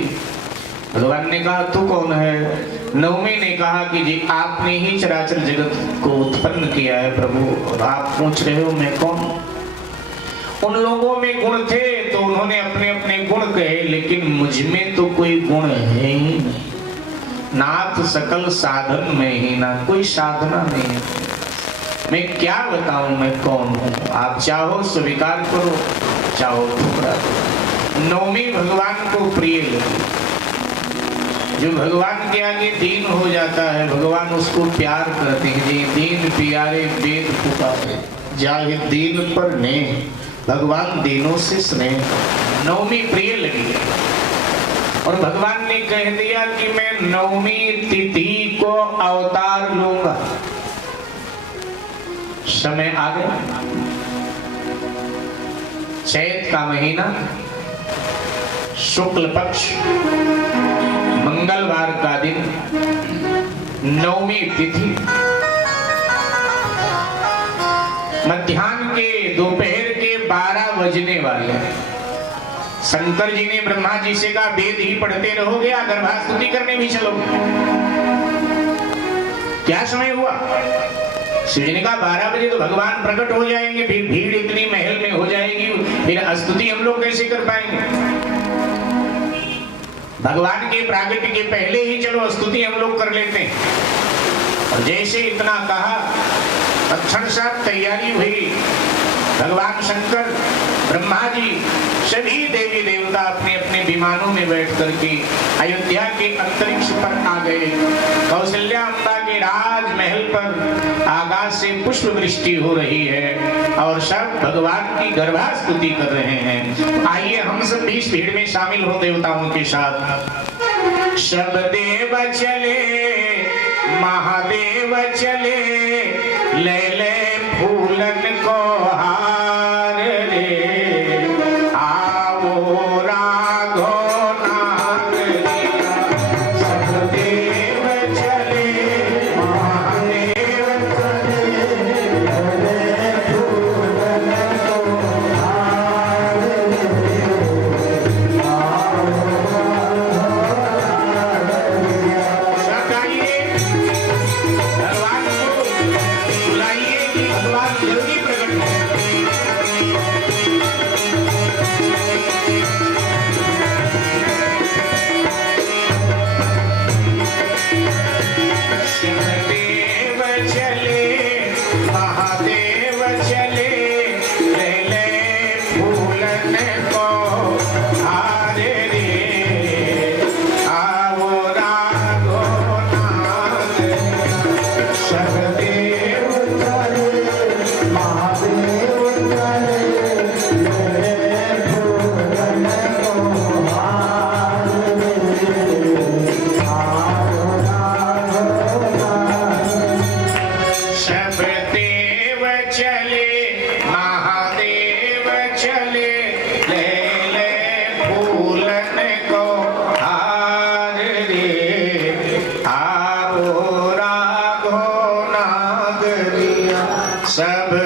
भगवान ने कहा तू कौन है? नवमी ने कहा कि जी आपने ही चराचर जगत को उत्पन्न किया है प्रभु, और आप पूछ रहे हो मैं कौन? उन लोगों में गुण थे तो उन्होंने अपने अपने गुण कहे, लेकिन मुझ में तो कोई गुण है ही नहीं। नाथ सकल साधन में ही ना, कोई साधना नहीं है। मैं क्या बताऊं मैं कौन हूं? आप चाहो स्वीकार करो, चाहो ठुकरा दो। नवमी भगवान को प्रिय लगी। जो भगवान के आगे दीन हो जाता है, भगवान उसको प्यार करते हैं। जी दीन प्यारे वेद पुकारे, जाहि दीन पर ने भगवान दीनों से स्नेह। नवमी प्रिय लगी और भगवान ने कह दिया कि मैं नवमी तिथि को अवतार लूंगा। समय आ गया, चैत का महीना, शुक्ल पक्ष, मंगलवार का दिन, नवमी तिथि, मध्याह्न के दोपहर के 12 बजने वाले। शंकर जी ने ब्रह्मा जी से कहा वेद ही पढ़ते रहोगे या गर्भास्तुति करने भी चलोगे? क्या समय हुआ? शिव जी ने कहा 12 बजे तो भगवान प्रकट हो जाएंगे, फिर भीड़ इतनी महल में हो जाएगी, फिर स्तुति हम लोग कैसे कर पाएंगे? भगवान के प्रागट्य के पहले ही चलो स्तुति हम लोग कर लेते हैं। और जैसे इतना कहा, तत्क्षण साथ तैयारी हुई। भगवान शंकर, ब्रह्मा जी, सभी देवी देवता अपने अपने विमानों में बैठ करके अयोध्या के अंतरिक्ष पर आ गए। कौशल्या अम्बा के राजमहल पर आकाश से पुष्प वृष्टि हो रही है और सब भगवान की गर्भास्तुति कर रहे हैं। आइए हम सब भी इस भीड़ में शामिल हो देवताओं के साथ। सब देव चले महादेव चले, ले ले फूलन को हार रे, आओ राघो नाग लिया। सब देव चले महादेव चले, ले ले फूलन को हार रे, आओ भगवान को बुलाइए कि भगवान जल्दी प्रकट हो। शिवदेव चले महादेव चले, ले ले फूलन को हार रे, आओ राघो नाग लिया। सब देव चले महादेव चले, ले ले फूलन को हार रे, आओ राघो नाग। सब देव चले महादेव चले, ले ले फूलन को हार रे, आओ राघो नाग लिया। सब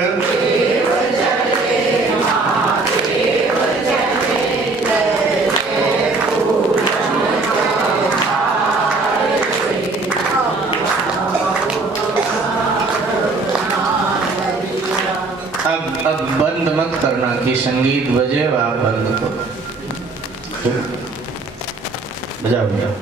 अब बंद मत करना कि संगीत बजे व आप बंद करो। बजाओ बजाओ।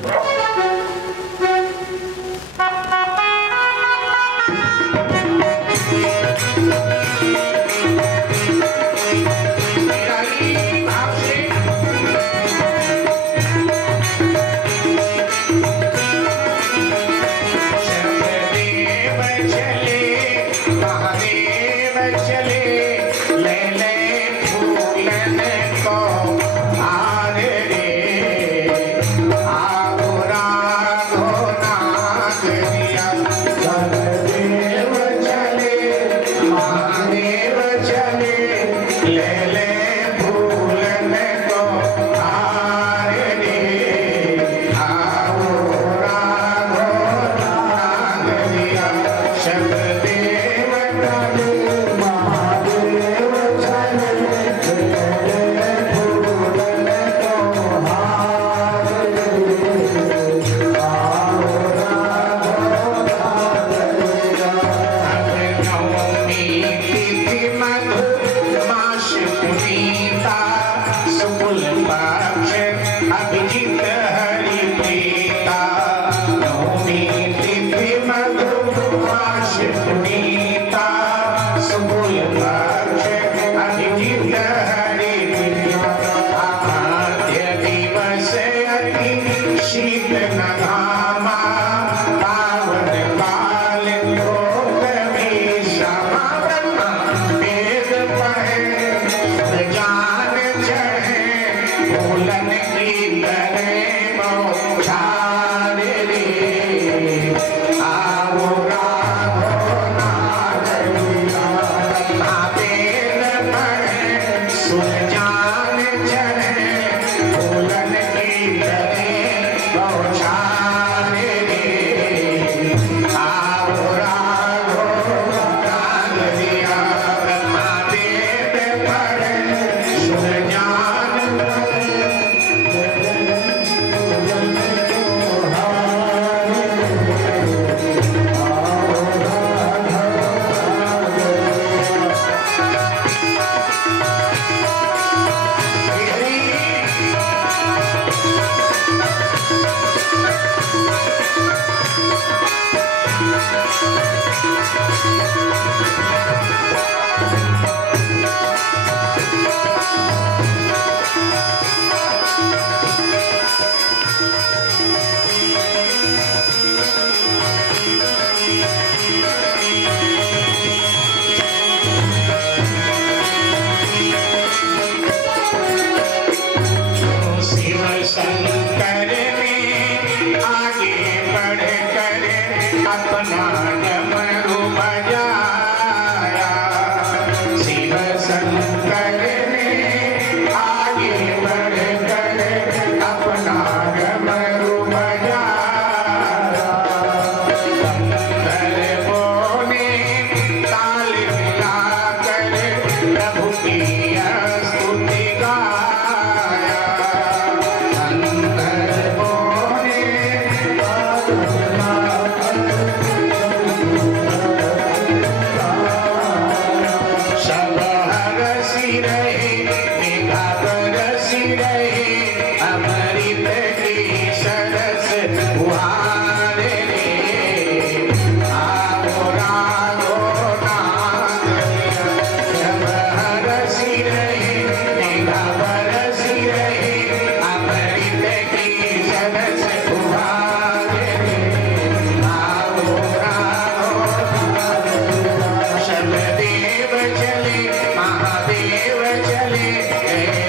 महादेव चले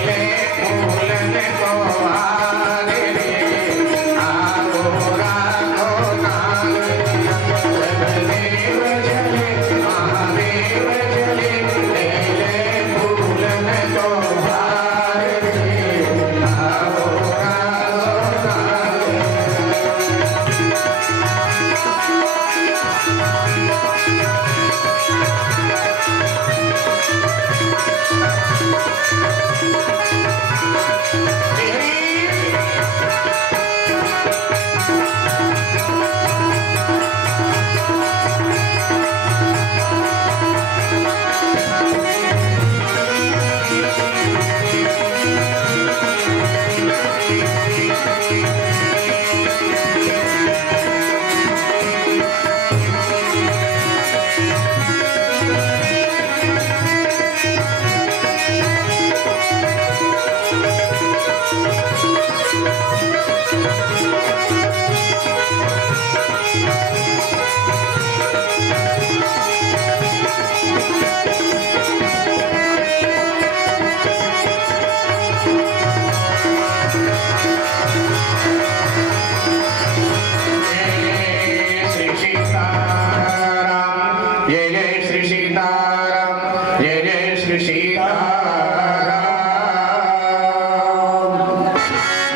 ले फूलन को हारे रे आओ राघो नाग जगदेव चले महादेव चले ले फूलन को हारे रे आओ राघो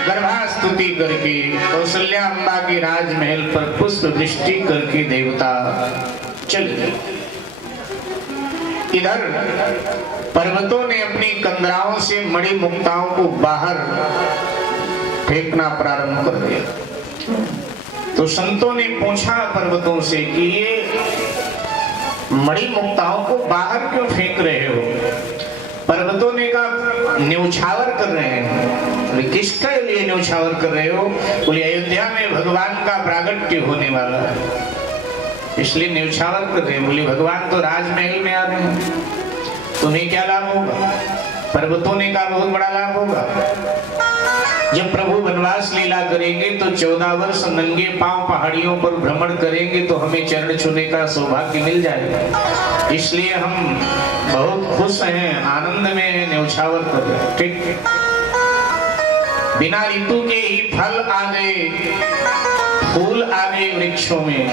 गर्भास्तुति करके कौशल्या अम्बा के राजमहल पर पुष्प दृष्टि करके देवता चल गए। इधर पर्वतों ने अपनी कंदराओं से मणि मुक्ताओं को बाहर फेंकना प्रारंभ कर दिया। तो संतों ने पूछा पर्वतों से कि ये मणि मुक्ताओं को बाहर क्यों फेंक रहे हो? पर्वतों ने कहा न्यौछावर कर रहे हैं। बोले किसका लिए न्यौछावर कर रहे हो? बोले अयोध्या में भगवान का प्रागट्य होने वाला है, इसलिए न्यौछावर कर रहे हैं। बोले भगवान तो राजमहल में आ रहे हैं, तुम्हें क्या लाभ होगा? पर्वतों ने कहा बहुत बड़ा लाभ होगा। जब प्रभु वनवास लीला करेंगे तो 14 वर्ष नंगे पांव पहाड़ियों पर भ्रमण करेंगे तो हमें चरण छूने का सौभाग्य मिल जाएगा, इसलिए हम बहुत खुश हैं, आनंद में हैं, न्यौछावर कर रहे हैं। ठीक, बिना ऋतु के ही फल आ गए, फूल आ गए वृक्षों में।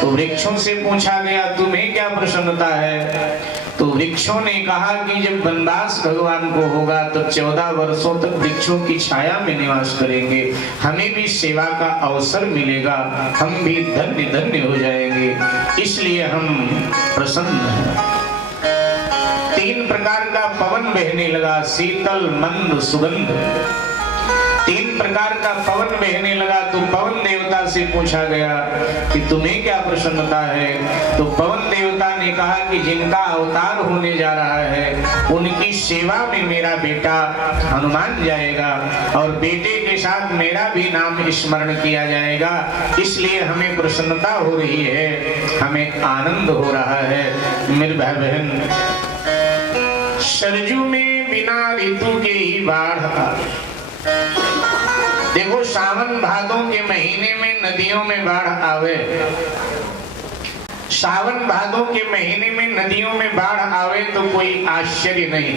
तो वृक्षों से पूछा गया तुम्हें क्या प्रसन्नता है? तो वृक्षों ने कहा कि जब वनवास भगवान को होगा तो 14 वर्षों तक वृक्षों की छाया में निवास करेंगे, हमें भी सेवा का अवसर मिलेगा, हम भी धन्य धन्य हो जाएंगे, इसलिए हम प्रसन्न हैं। 3 प्रकार का पवन बहने लगा, शीतल मंद सुगंध। 3 प्रकार का पवन बहने लगा। तो पवन देवता से पूछा गया कि तुम्हें क्या प्रसन्नता है? तो पवन देवता ने कहा कि जिनका अवतार होने जा रहा है उनकी सेवा में मेरा बेटा हनुमान जाएगा और बेटे के साथ मेरा भी नाम स्मरण किया जाएगा, इसलिए हमें प्रसन्नता हो रही है, हमें आनंद हो रहा है। मेरे भाई बहन, सरजू में बिना ऋतु के ही बाढ़ आ। देखो सावन भादों के महीने में नदियों में बाढ़ आवे, सावन भादों के महीने में नदियों में बाढ़ आवे तो कोई आश्चर्य नहीं,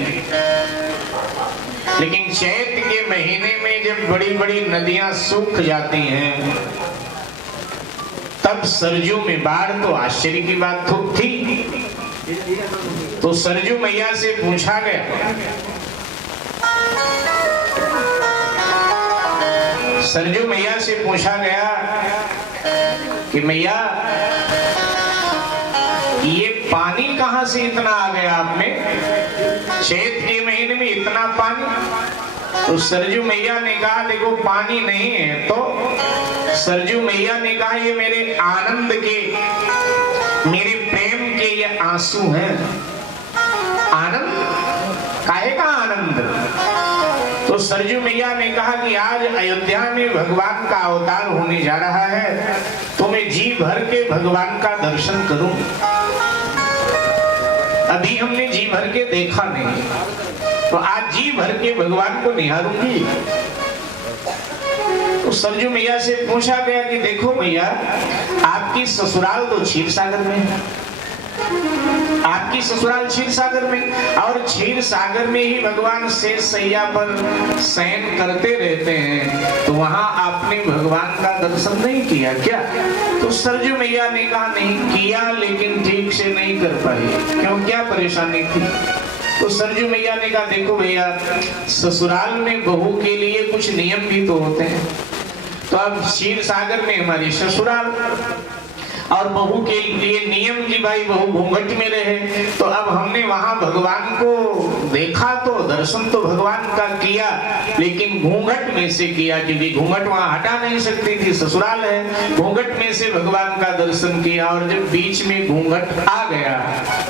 लेकिन चैत के महीने में जब बड़ी बड़ी नदियां सूख जाती हैं तब सरजू में बाढ़, तो आश्चर्य की बात तो थी। तो सरजू मैया से पूछा गया, सरजू मैया से पूछा गया कि मैया ये पानी कहां से इतना आ गया आप में, चैत के महीने में इतना पानी? तो सरजू मैया ने कहा देखो पानी नहीं है। तो सरजू मैया ने कहा ये मेरे आनंद के, मेरे प्रेम के ये आंसू हैं। आनंद काहे का आनंद? तो सरजू मैया ने कहा कि आज अयोध्या में भगवान का अवतार होने जा रहा है, तो मैं जी भर के भगवान का दर्शन करूं। अभी हमने जी भर के देखा नहीं, तो आज जी भर के भगवान को निहारूंगी। तो सरजू मैया से पूछा गया कि देखो मैया आपकी ससुराल तो क्षीर सागर में है, आपकी ससुराल क्षीर सागर में, और क्षीर सागर में ही भगवान शेष सैया पर शयन करते रहते हैं, तो वहां आपने भगवान का दर्शन नहीं किया क्या? तो सरजू मैया ने कहा नहीं किया, लेकिन ठीक से नहीं कर पाई। क्यों, क्या परेशानी थी? तो सरजू मैया ने कहा देखो भैया, ससुराल में बहू के लिए कुछ नियम भी तो होते हैं। तो अब क्षीर सागर में हमारी ससुराल, और बहू के लिए नियम की भाई बहू घूंघट में रहे। तो अब हमने वहां भगवान को देखा, तो दर्शन तो भगवान का किया, लेकिन घूंघट में से किया, क्योंकि घूंघट वहां हटा नहीं सकती थी, ससुराल है। घूंघट में से भगवान का दर्शन किया, और जब बीच में घूंघट आ गया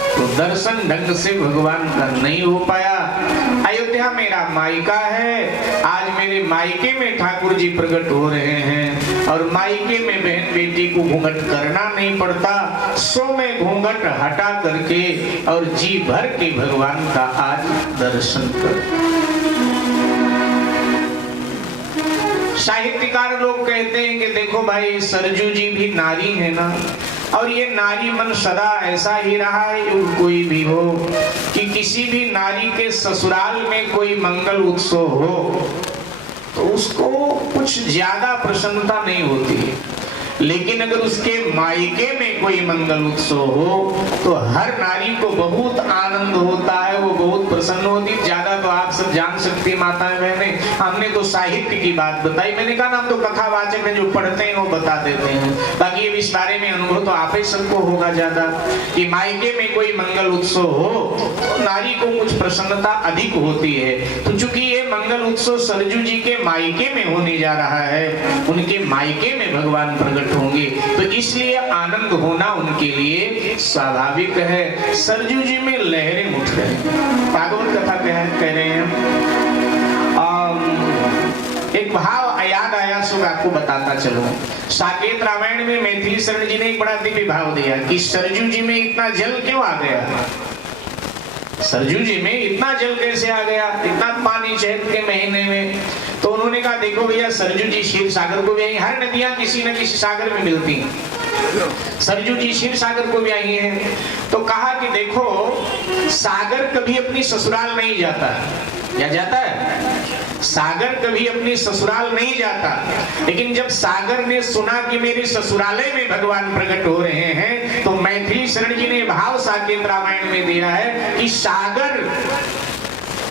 तो दर्शन ढंग से भगवान का नहीं हो पाया। अयोध्या मेरा मायका है, आज मेरे मायके में ठाकुर जी प्रकट हो रहे हैं, और मायके में बहन बेटी को घूंघट करना नहीं पड़ता, सो मैं घूंघट हटा करके और जी भर के भगवान का आज दर्शन कर। साहित्यकार लोग कहते हैं कि देखो भाई, सरजू जी भी नारी है ना, और ये नारी मन सदा ऐसा ही रहा है, कोई भी हो कि किसी भी नारी के ससुराल में कोई मंगल उत्सव हो तो उसको कुछ ज्यादा प्रसन्नता नहीं होती है, लेकिन अगर उसके मायके में कोई मंगल उत्सव हो तो हर नारी को बहुत आनंद होता है, वो बहुत प्रसन्न होती। ज्यादा तो आप सब जान सकती माताएं बहनें, हमने तो साहित्य की बात बताई, मैंने कहा ना हम तो कथावाचक हैं, जो पढ़ते हैं वो बता देते हैं, बाकी ये इस बारे में अनुभव तो आप ही सबको होगा ज्यादा, कि मायके में कोई मंगल उत्सव हो तो नारी को कुछ प्रसन्नता अधिक होती है। तो चूंकि ये मंगल उत्सव सरजू जी के मायके में होने जा रहा है, उनके मायके में भगवान प्रकट होंगे, तो इसलिए आनंद होना उनके लिए स्वाभाविक है। सरजू जी में लहरें उठ रही हैं, भागवत कथा कह रहे हैं। एक भाव याद आया, सो मैं आपको बताता चलूं। साकेत रामायण में मैथिली शरण जी ने एक बड़ा दिव्य भाव दिया कि सरजू जी में इतना जल क्यों आ गया, सरजू जी में इतना जल कैसे आ गया, इतना पानी चैत के महीने में। तो उन्होंने कहा देखो भैया, सरजू जी क्षीर सागर को भी आई, हर नदियां किसी न किसी सागर में मिलती हैं, सरजू जी क्षीर सागर को भी आई हैं। तो कहा कि देखो, सागर कभी अपनी ससुराल नहीं जाता, या जाता है? सागर कभी अपनी ससुराल नहीं जाता, लेकिन जब सागर ने सुना कि मेरे ससुरालय में भगवान प्रकट हो रहे हैं, तो मैथिली शरण जी ने भाव साकेत रामायण में दिया है कि सागर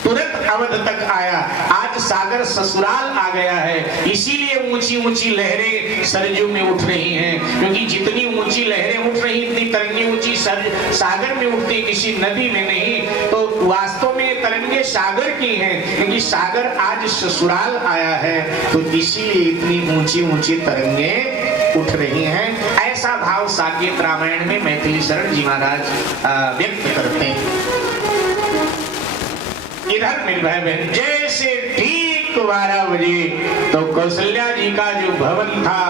तुरंत अवध तक आया, आज सागर ससुराल आ गया है। इसीलिए ऊंची ऊंची लहरें सरजू में उठ रही हैं, क्योंकि जितनी ऊंची लहरें उठ रही, इतनी तरंगे ऊंची सागर में उठती, किसी नदी में नहीं। तो वास्तव में तरंगे सागर की हैं, क्योंकि सागर आज ससुराल आया है, तो इसीलिए इतनी ऊंची ऊंची तरंगे उठ रही हैं। ऐसा भाव साकेत रामायण में मैथिली शरण जी महाराज व्यक्त करते हैं। इधर मेरे भाई बहन, जैसे ठीक 12 बजे तो कौशल्या जी का जो भवन था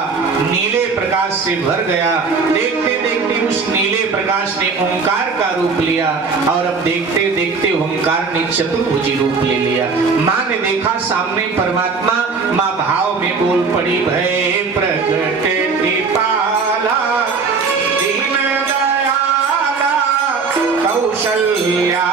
नीले प्रकाश से भर गया। देखते देखते उस नीले प्रकाश ने ओंकार का रूप लिया, और अब देखते देखते ओंकार ने चतुर्भुजी रूप ले लिया। माँ ने देखा सामने परमात्मा, माँ भाव में बोल पड़ी, भय प्रकट कृपाला दीन दयाला कौशल्या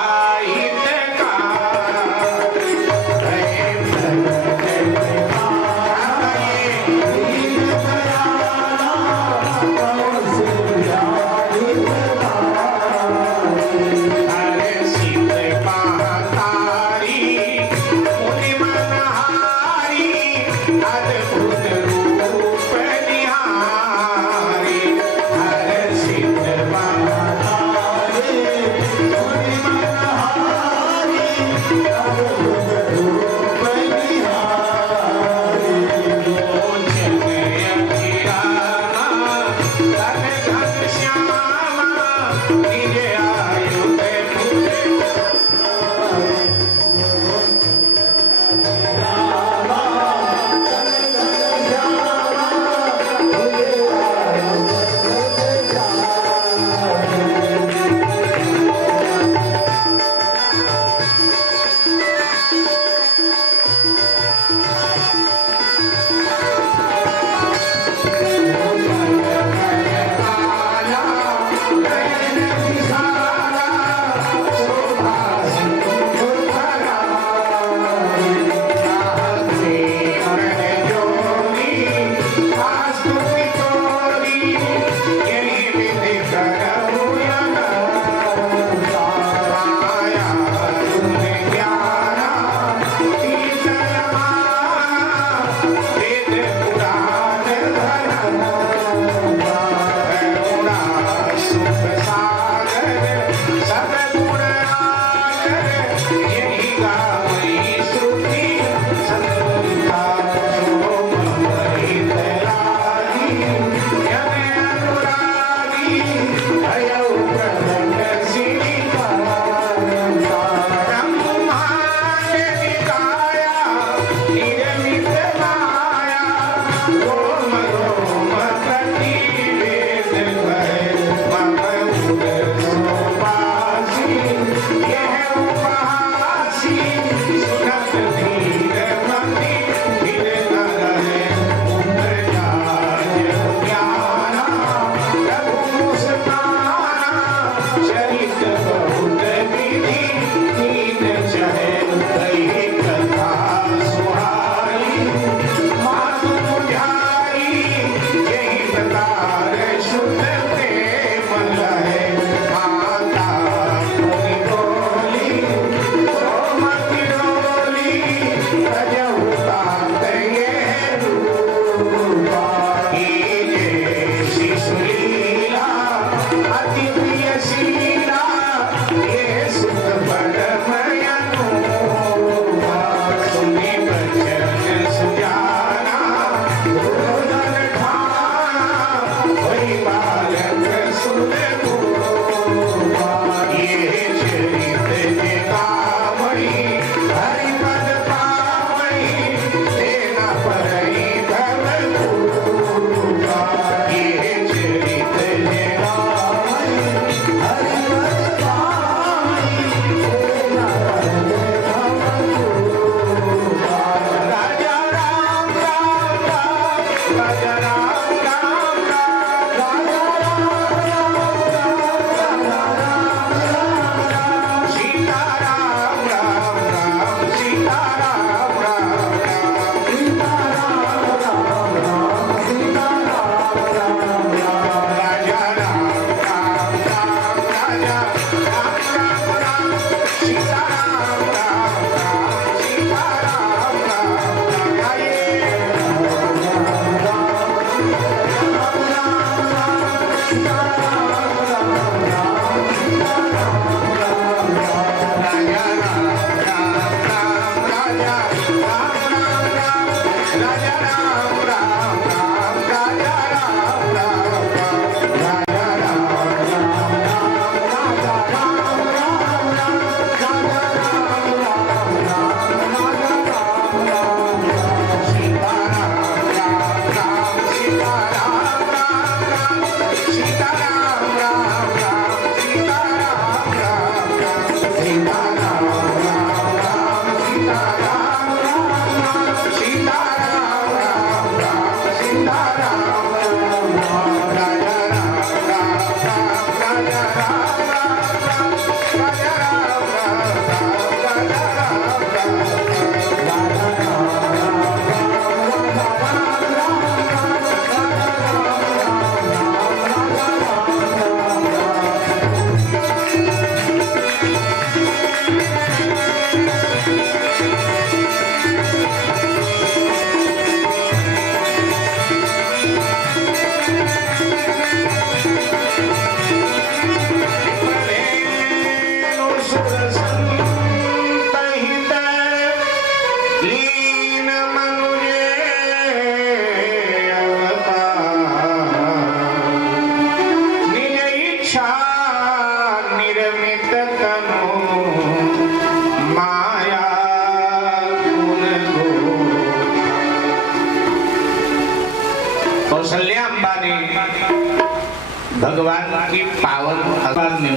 भगवान की पावन आवाज में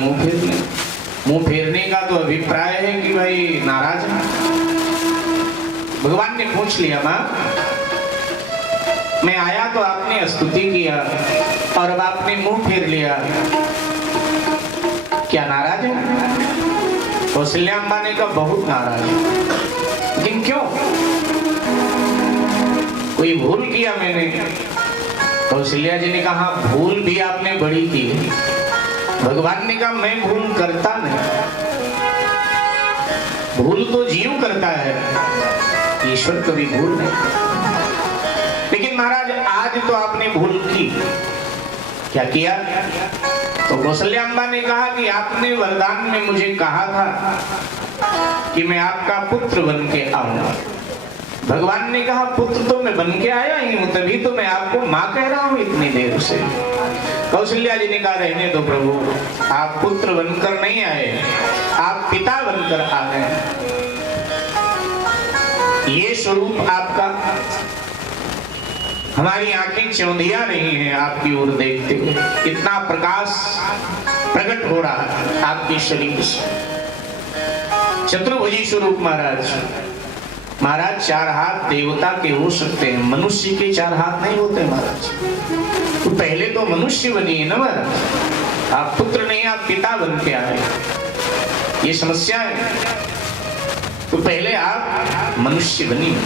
मुंह फेरने का तो अभिप्राय है कि भाई नाराज है। भगवान ने पूछ लिया, माँ मैं आया तो आपने स्तुति किया और अब आपने मुंह फेर लिया, क्या नाराज है? कौशल्याम्बा ने कहा बहुत नाराज है। लेकिन क्यों? कोई भूल किया मैंने? कौशल्या जी ने कहा भूल भी आपने बड़ी की। भगवान ने कहा मैं भूल करता नहीं, भूल तो जीव करता है, ईश्वर कभी भूल नहीं। लेकिन महाराज आज तो आपने भूल की। क्या किया? तो कौशल्याम्बा ने कहा कि आपने वरदान में मुझे कहा था कि मैं आपका पुत्र बन के आऊंगा। भगवान ने कहा पुत्र तो मैं बन के आया ही हूं, तभी तो मैं आपको माँ कह रहा हूं इतनी देर से। कौशल्या जी ने कहा रहने दो प्रभु, आप पुत्र बनकर नहीं आए, आप पिता बनकर आ गए। ये स्वरूप आपका, हमारी आंखें चौंधिया रही हैं आपकी ओर देखते हुए। इतना प्रकाश प्रकट हो रहा है आपके शरीर से। चतुर्भुजी स्वरूप महाराज चार हाथ देवता के हो सकते हैं, मनुष्य के चार हाथ नहीं होते महाराज। तो पहले तो मनुष्य बनिए ना महाराज, आप पुत्र नहीं आप पिता बन के आए, ये समस्या है। तो पहले आप मनुष्य बनिए।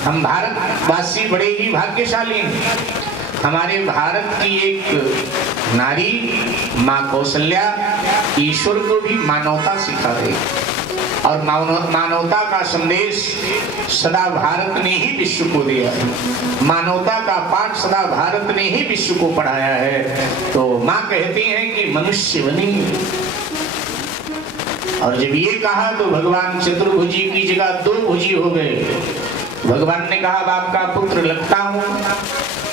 हम भारतवासी बड़े ही भाग्यशाली हैं। हमारे भारत की एक नारी माँ कौशल्या ईश्वर को भी मानवता सिखा रही, और मानवता का संदेश सदा भारत ने ही विश्व को दिया है। मानवता का पाठ सदा भारत ने ही विश्व को पढ़ाया है। तो माँ कहती हैं कि मनुष्य बनिए। और जब ये कहा तो भगवान चतुर्भुजी की जगह दो भुजी हो गए। भगवान ने कहा आपका पुत्र लगता हूं।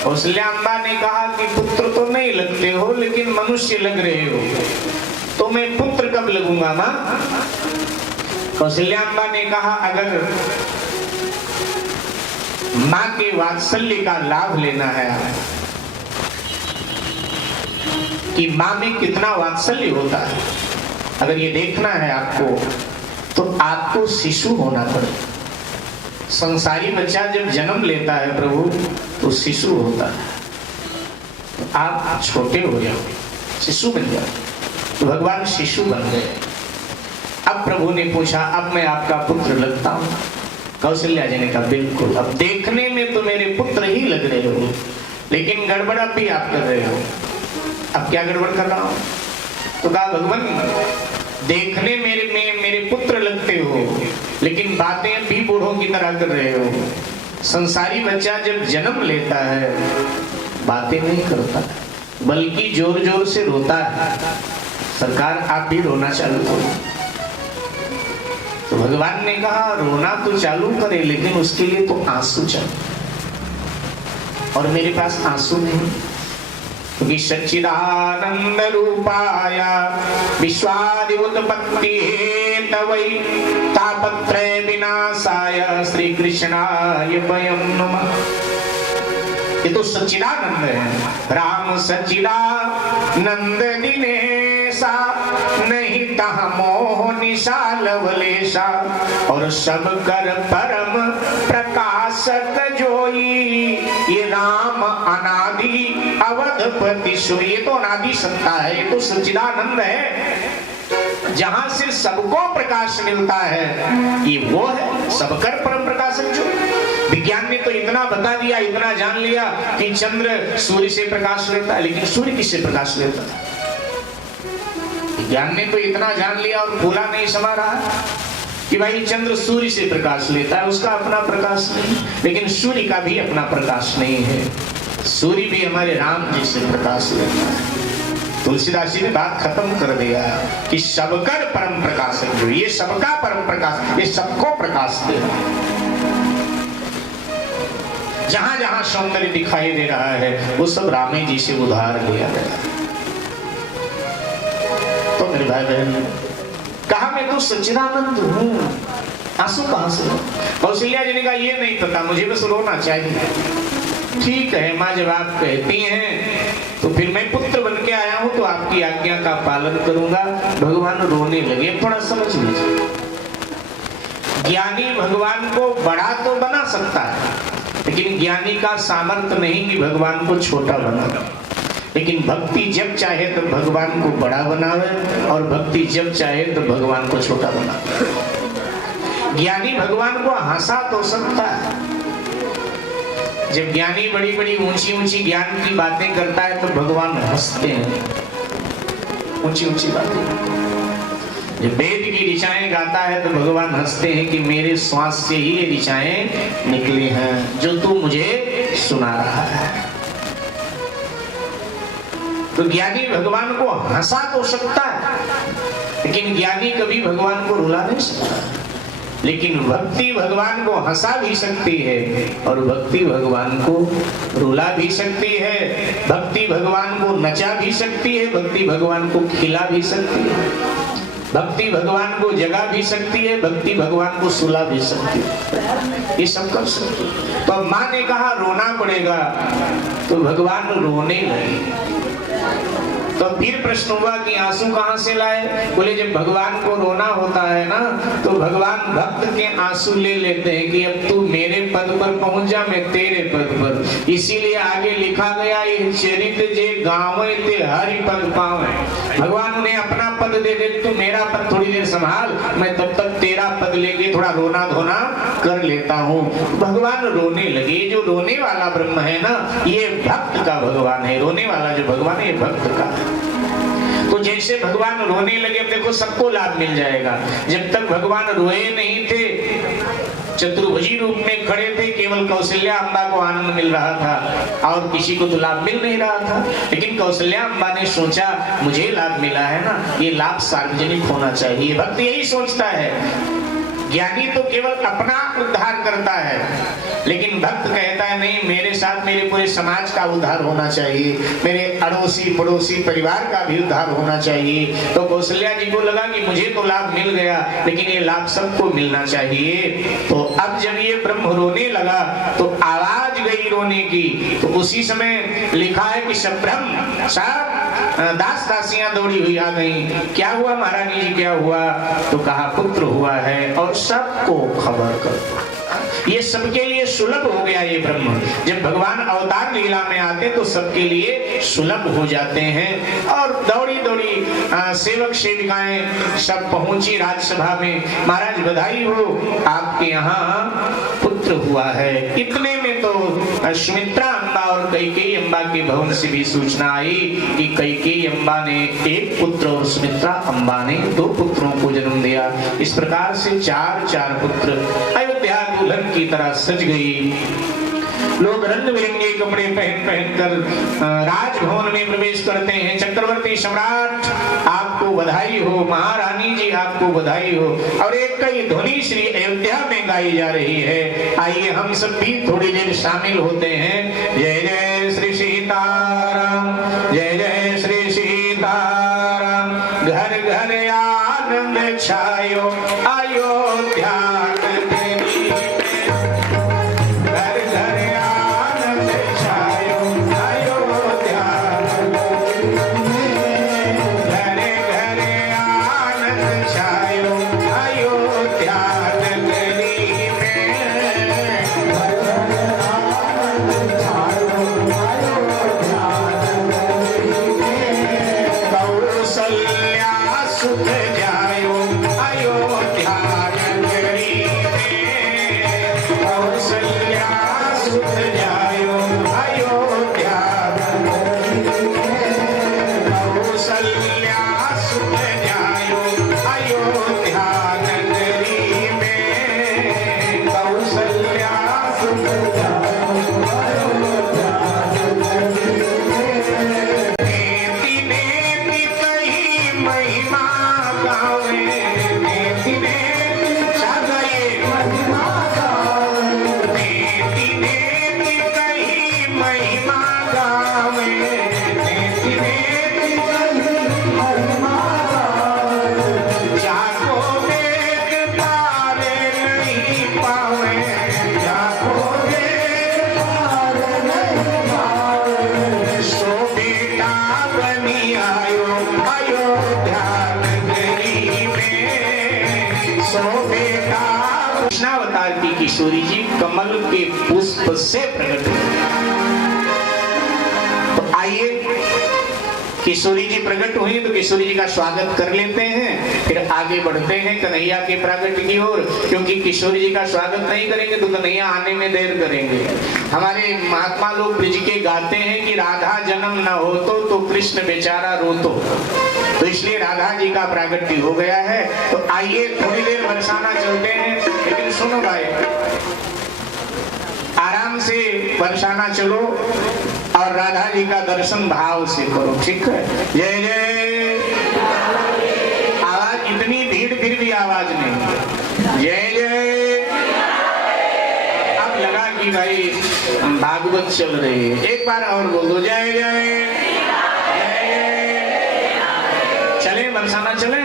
कौशल्याम्बा ने कहा कि पुत्र तो नहीं लगते हो, लेकिन मनुष्य लग रहे हो। तो मैं पुत्र कब लगूंगा माँ? कौशल्याम्बा ने कहा अगर माँ के वात्सल्य का लाभ लेना है, कि माँ में कितना वात्सल्य होता है, अगर ये देखना है आपको, तो आपको शिशु होना पड़ेगा। संसारी बच्चा जब जन्म लेता है प्रभु तो शिशु होता है। आप छोटे हो जाओ, शिशु बन जाओ। तो भगवान शिशु बन गए। अब प्रभु ने पूछा अब मैं आपका पुत्र लगता हूं? कौशल्या जी ने कहा बिल्कुल। अब देखने में तो मेरे पुत्र ही लग रहे हो, लेकिन गड़बड़ अब भी आप कर रहे हो। अब क्या गड़बड़ कर रहा हूं? तो कहा भगवान देखने में मेरे पुत्र लगते हो, लेकिन बातें भी बूढ़ों की तरह कर रहे हो। संसारी बच्चा जब जन्म लेता है बातें नहीं करता, बल्कि जोर जोर से रोता है। सरकार आप भी रोना चालू करो। तो भगवान ने कहा रोना तो चालू करे, लेकिन उसके लिए तो आंसू चाहिए, और मेरे पास आंसू नहीं। क्योंकि सच्चिदानंद रूपाय विश्वादि उत्पत्ति हेतवै तापत्रय विनाशाय श्री कृष्णाय वयं नमः। ये तो सच्चिदानंद है। राम सच्चिदानंद दिनेशा नहीं तह मोह निशाल वलेशा, और सब कर परम प्रकाशक जोई ये राम अनादि अवधपति सो। ये तो अनादि सत्ता है, ये तो सच्चिदानंद है। जहां से सबको प्रकाश मिलता है ये वो है सबकर परम प्रकाशक जो। विज्ञान ने तो इतना बता दिया, इतना जान लिया कि चंद्र सूर्य से प्रकाश लेता है, लेकिन सूर्य किससे प्रकाश लेता है? विज्ञान ने तो इतना जान लिया और फूला नहीं समा रहा कि भाई चंद्र सूर्य से प्रकाश लेता है, उसका अपना प्रकाश नहीं। लेकिन सूर्य का भी अपना प्रकाश नहीं है, सूर्य भी हमारे राम जी से प्रकाश लेता है। तुलसीदास जी ने बात खत्म कर दिया कि सबकर परम प्रकाशक जो, ये सबका परम प्रकाश, ये सबको प्रकाश दे रहा है। जहां जहां सौंदर्य दिखाई दे रहा है वो सब रामे जी से उधार लिया गया। तो मेरे भाई बहन कहा मैं तो सच्चिदानंद हूं, आंसू कहां से? कौशल्या जी ने कहा ये नहीं पता मुझे, बस रोना चाहिए। ठीक है माँ, जब आप कहती हैं तो फिर मैं पुत्र बन के आया हूं तो आपकी आज्ञा का पालन करूंगा। भगवान रोने लगे। थोड़ा समझ लीजिए, ज्ञानी भगवान को बड़ा तो बना सकता है, लेकिन ज्ञानी का सामर्थ्य नहीं कि भगवान को छोटा बना। लेकिन भक्ति जब चाहे तो भगवान को बड़ा बनावे और भक्ति जब चाहे तो भगवान को छोटा बनावे। ज्ञानी भगवान को हंसा तो सकता है। जब ज्ञानी बड़ी बड़ी ऊंची ऊंची ज्ञान की बातें करता है तो भगवान हंसते हैं, ऊंची ऊंची बातें। जब वेद की ऋचाएं गाता है तो भगवान हंसते हैं कि मेरे श्वास से ही ये ऋचाएं निकली हैं जो तू मुझे सुना रहा है। तो ज्ञानी भगवान को हंसा तो सकता है, लेकिन ज्ञानी कभी भगवान को रुला नहीं सकता। लेकिन भक्ति भगवान को हंसा भी सकती है और भक्ति भगवान को रुला भी सकती है। भक्ति भगवान को नचा भी सकती है, भक्ति भगवान को खिला भी सकती है, भक्ति भगवान को जगा भी सकती है, भक्ति भगवान को सुला भी सकती है। ये सब कर सकती है। तो अब माँ ने कहा रोना पड़ेगा, तो भगवान रोने लगे। तो फिर प्रश्न हुआ कि आंसू कहां से लाए? बोले जब भगवान को रोना होता है ना तो भगवान भक्त के आंसू ले लेते हैं कि अब तू मेरे पद पर पहुंच जा, मैं तेरे पद पर। इसीलिए आगे लिखा गया ये चरित्र जे गाँव ते हरि पद पावे। भगवान उन्हें अपना पद दे दे, तू मेरा पद थोड़ी देर संभाल, मैं तब तक तेरा पद लेके थोड़ा रोना धोना कर लेता हूँ। भगवान रोने लगे। जो रोने वाला ब्रह्म है ना, ये भक्त का भगवान है। रोने वाला जो भगवान है ये भक्त का। तो जैसे भगवान रोने लगे, देखो सबको लाभ मिल जाएगा। जब तक भगवान रोए नहीं थे, चतुर्भुजी रूप में खड़े थे, केवल कौशल्या अम्बा को आनंद मिल रहा था और किसी को तो लाभ मिल नहीं रहा था। लेकिन कौशल्या अम्बा ने सोचा मुझे लाभ मिला है ना, ये लाभ सार्वजनिक होना चाहिए। भक्त यही सोचता है। ज्ञानी तो केवल अपना उद्धार करता है, लेकिन भक्त कहता है नहीं, मेरे साथ मेरे पूरे समाज का उद्धार होना चाहिए, मेरे अड़ोसी पड़ोसी परिवार का भी उद्धार होना चाहिए। तो कौशल्या जी को लगा कि मुझे तो लाभ मिल गया, लेकिन ये लाभ सबको मिलना चाहिए। तो अब जब ये ब्रह्म रोने लगा तो आवाज गई रोने की। तो उसी समय लिखा है कि सब ब्रह्म सब दास दासियां दौड़ी हुई आ गई। क्या हुआ महारानी जी, क्या हुआ? तो कहा पुत्र हुआ है और सबको खबर कर। ये सबके लिए सुलभ हो गया ये ब्रह्म। जब भगवान अवतार लीला में आते तो सबके लिए सुलभ हो जाते हैं। और दौड़ी दौड़ी सेवक सेविकाएं सब पहुंची राजसभा में। महाराज बधाई हो, आपके यहाँ पुत्र हुआ है। इतने में तो सुमित्रा अम्बा और कैकेयी अम्बा के भवन से भी सूचना आई कि कैकेयी अम्बा ने एक पुत्र और सुमित्रा अम्बा ने 2 पुत्रों को जन्म दिया। इस प्रकार से 4 पुत्र। अयोध्या दुल्हन की तरह सज गई। लोग रंग बिरंगे कपड़े पहन कर राजभवन में प्रवेश करते हैं। चक्रवर्ती सम्राट आपको बधाई हो, महारानी जी आपको बधाई हो। और एक कई ध्वनि श्री अयोध्या में गाई जा रही है। आइए हम सब भी थोड़ी देर शामिल होते हैं। जय जय श्री सीताराम, जय जय श्री सीताराम। घर घर आनंद छायो अयोध्या महिमा गावे शोभेगा। कृष्णावतार की किशोरी जी कमल के पुष्प से प्रकट हुई। तो आइए किशोरी जी प्रकट हुई तो किशोरी जी का स्वागत कर लेते हैं, फिर आगे बढ़ते हैं कन्हैया के प्रागट्य की ओर। क्योंकि किशोरी जी का स्वागत नहीं करेंगे तो कन्हैया आने में देर करेंगे। हमारे महात्मा लोग ब्रिज के गाते हैं कि राधा जन्म न हो तो कृष्ण बेचारा रोतो। तो इसलिए राधा जी का प्रागट्य हो गया है। तो आइए थोड़ी देर बरसाना चलते हैं, लेकिन सुनो भाई, आराम से बरसाना चलो और राधा जी का दर्शन भाव से करो, ठीक है। जय जय। आवाज इतनी भीड़ फिर भी आवाज नहीं। जय जय। अब लगा कि भाई भागवत चल रही है, एक बार और बोल दो जय जय। चले बरसाना चले।